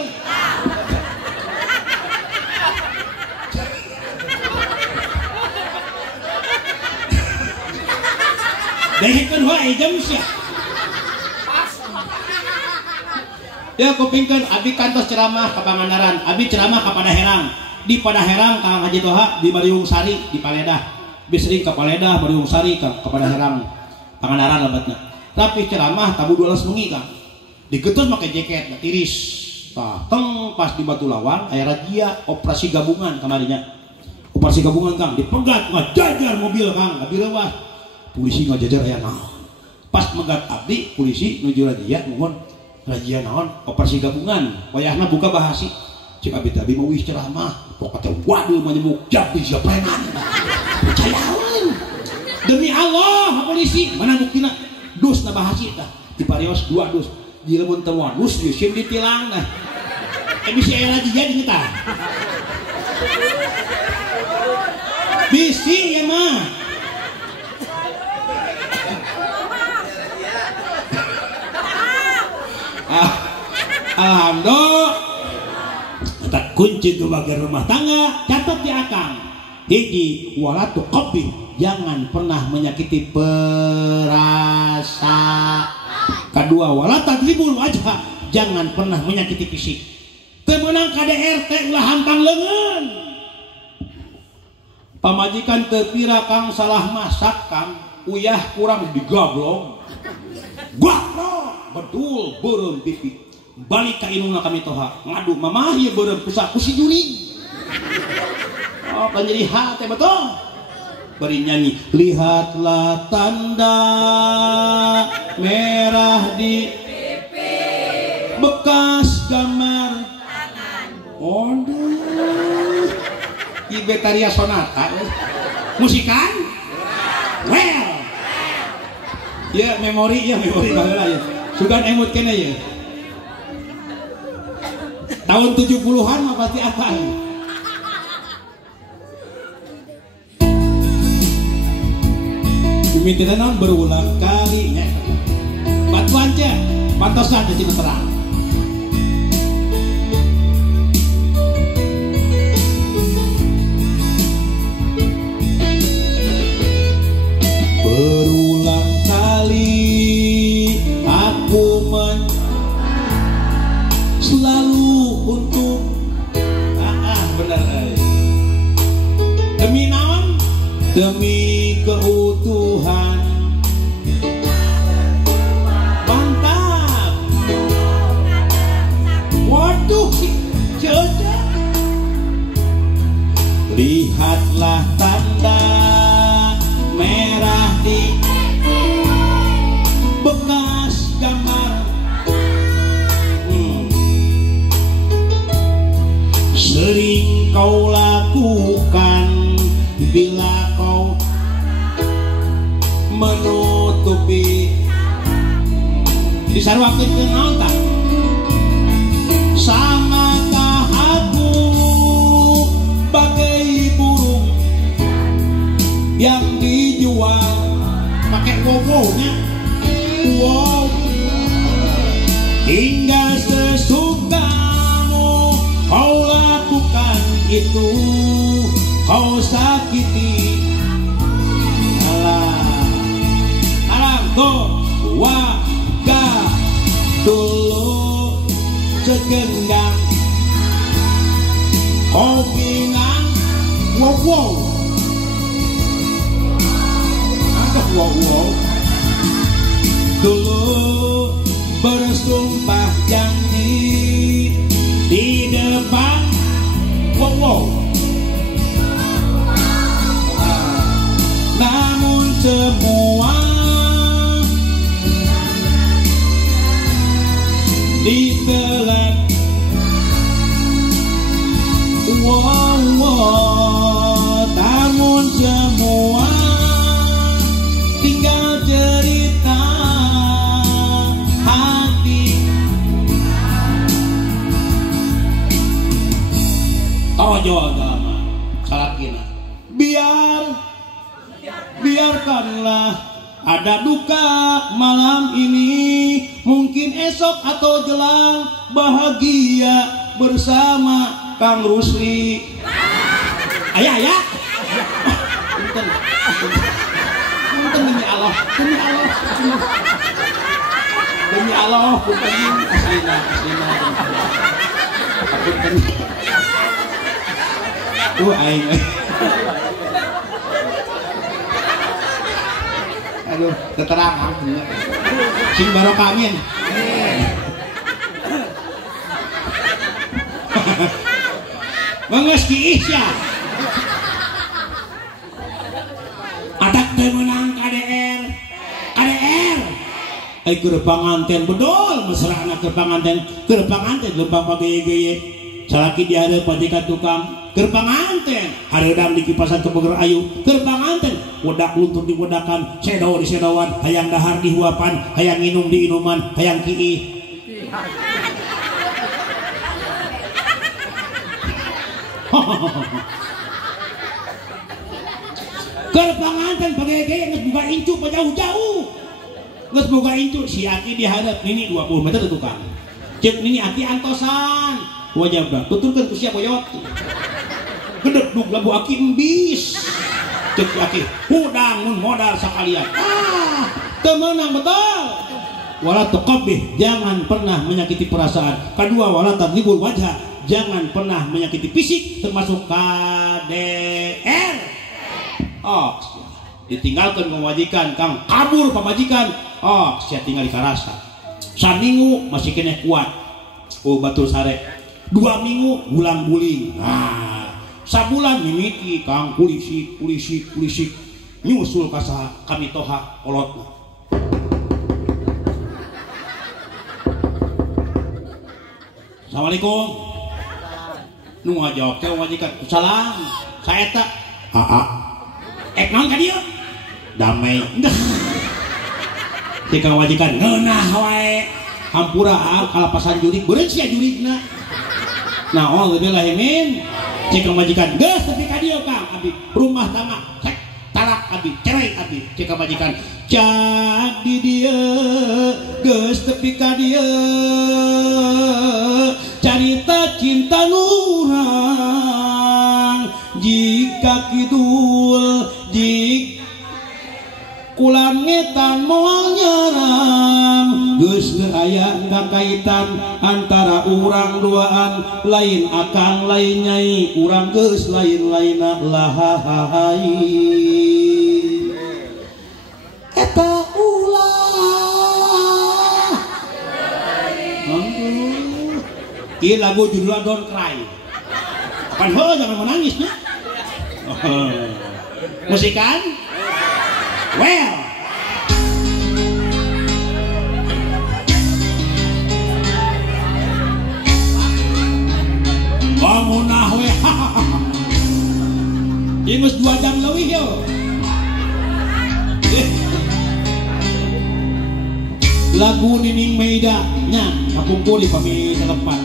Dehikeun wae jam sia. Ya kupingkeun abi kantos ceramah ka Pangandaran, abi ceramah ka Padaherang. Di Padaherang Kang Haji Toha di Mariung Sari di Paledah. Bi sering ka Paledah, Mariung Sari ka Padaherang. Pangandaran lebatna. Tapi ceramah tabu 12 bengi Kang. Digetus make jaket tiris. Tah, teng pas di Batu Lawang aya razia operasi gabungan kamarinya. Operasi gabungan Kang dipegat ngajajar mobil Kang, abi leuwas. Polisi ngajajar aya naon. Pas megat abdi polisi nuju razia mohon razia naon operasi gabungan wayahna buka bahasi cik abdi tadi mau wis ceramah pokoknya waduh manyemuk jadi siapengan percayaun demi Allah polisi mana buktina dus na bahasi tah diparios 2 dus jilemun teu dus ieu sim ditilang nah bisi aya lagi jadi kita bisi ya mah alhamdulillah tak kunci kebagian rumah tangga catat di akang hiji walatu qabih jangan pernah menyakiti perasa kedua walatadribul wajah jangan pernah menyakiti fisik temenang KDRT ulah hampang leungeun pamajikan teu pira Kang salah masak Kang uyah kurang digablong gablong betul beureum pipi balik ka inungna kami Toha ngadu mamah ieu beureum kusa ku si Juni oh kan jadi hate betul bari nyanyi lihatlah tanda merah di pipi bekas gambar tangan aduh Ibetaria Sonata musikan well ya memori baheula ya sugan emut kene ya tahun 70-an mah pasti apa dimintina naon berulang kali nya batuan aja pantosan jadi terang berulang kali aku selalu untuk benar demi naon demi keutuhan mantap waduh jodoh lihatlah tanda merah di bekas gambar sering kau lakukan bila kau menutupi disarwakeun naon tah samakah aku bagai burung yang dijual pakai wow-nya wow hingga sesukamu kau lakukan itu kau sakiti alam waga dulu segenggam kau bilang wow ada wow dulu bersumpah janji di depan wow semua ditelan. Namun semua tinggal cerita hati. Tojo agama salakina. Biarkanlah ada duka malam ini, mungkin esok atau jelang bahagia bersama Kang Rusli. Ayah. Punten demi Allah, punten aslina. Punten. Aing. Aduh, keterangan. Sing barokah amin. Menges ki Isya atak teh menang KDR keur panganten bedol mesra anak keur panganten lembang pageye-geye salaki di hareup pajika tukang keur panganten hareudang di kipasan kebeger ayu keur panganten wedak luntur di wedakan sedo di sedowan hayang dahar di huapan hayang nginum di inuman hayang kiih keur panganten pagege geus buka incu jauh-jauh geus buka incu si Aki diharap nini 20 meter tukang cek nini Aki antosan wajabna tuturkeun ku sia boyot gedeg dug labu Aki embis cek Aki hudang mun modal sakalian teu meunang betul wala tuqabbih jangan pernah menyakiti perasaan kedua wala tadlibul wajah jangan pernah menyakiti fisik termasuk KDR. Oh, ditinggalkan pemajikan Kang kabur pemajikan. Oh, saya tinggal di Karasa. Saminggu masih kena kuat. Oh, batur sare. 2 minggu ulang guling. Nah, sabulan mimiti Kang polisi nyusul ka kami toha kolotna. Assalamualaikum. Nu ngajawab teh majikan salam saeta naon ka dieu damai tika majikan ngeunah wae hampura kalapasan jurig beureun sia jurigna naon lebih lahimin tika majikan geus tepi ka dieu Kang abdi rumah tangga cek talak abdi cerai abdi tika majikan cak di dieu geus tepi ka dieu carita cinta nurang jika kidul jik kulang ngetan moal nyeram geus teu aya kakaitan antara urang duaan lain akang lain nyai urang geus lain-laina lahai eta ulah ieu lagu judulna Don't Cry kan jangan menangis ya musikan well bangunah we ini geus 2 jam leuwih yo lagu Nining Meida nya kakumpul di pami telepat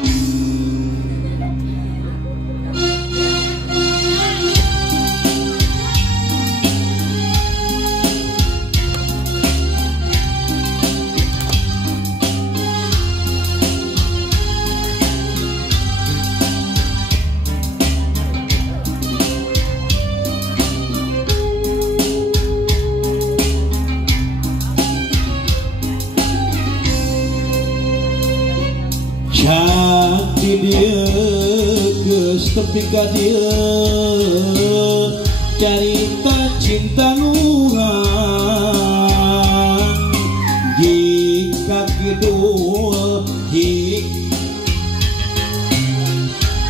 dia geus tepi ka dieu carita cinta nurang jika kidul hik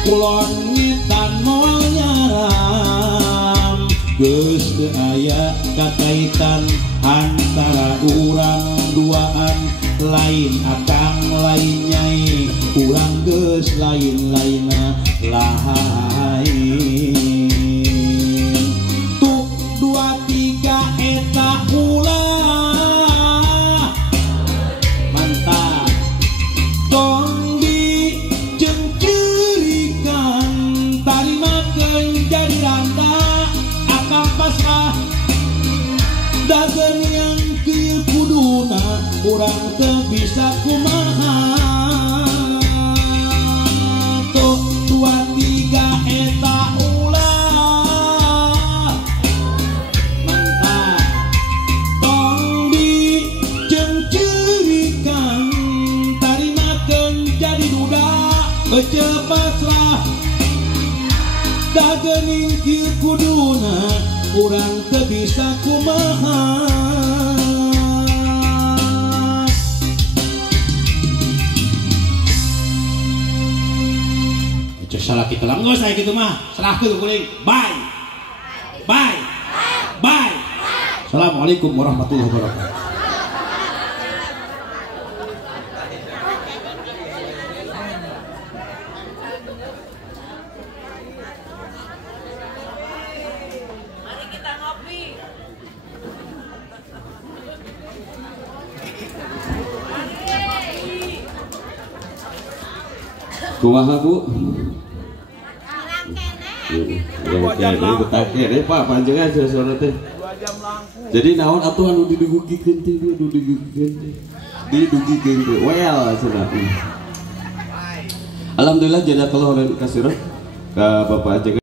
kulon ngitan moal nyaram geus teu aya kakaitan antara urang duaan, lain akang lain nyai, urang geus lain-lainna lain. Tuk 2 3 eta ulah mantap tong di cengcerikan, tarimakeun jadi randa akang pasrah dagen yang kieu kuduna urang teu bisa kumaha. Tuk 2 3 eta ulah mantap tong di cengcerikan, tarimakeun jadi duda ece pasrah dagening kieu kuduna urang teu bisa kumaha. Ece salah kita langgos saya gitu mah serahkeun kuring. Bye bye bye. Assalamualaikum warahmatullahi wabarakatuh. Kumaha Bu? Ini Pak panjenengan sore teh. Jadi naon atuh anu didugikeun teh, didugikeun teh. Well cenah. Alhamdulillah jazakallahu khairan katsira ka Bapak Ajeng.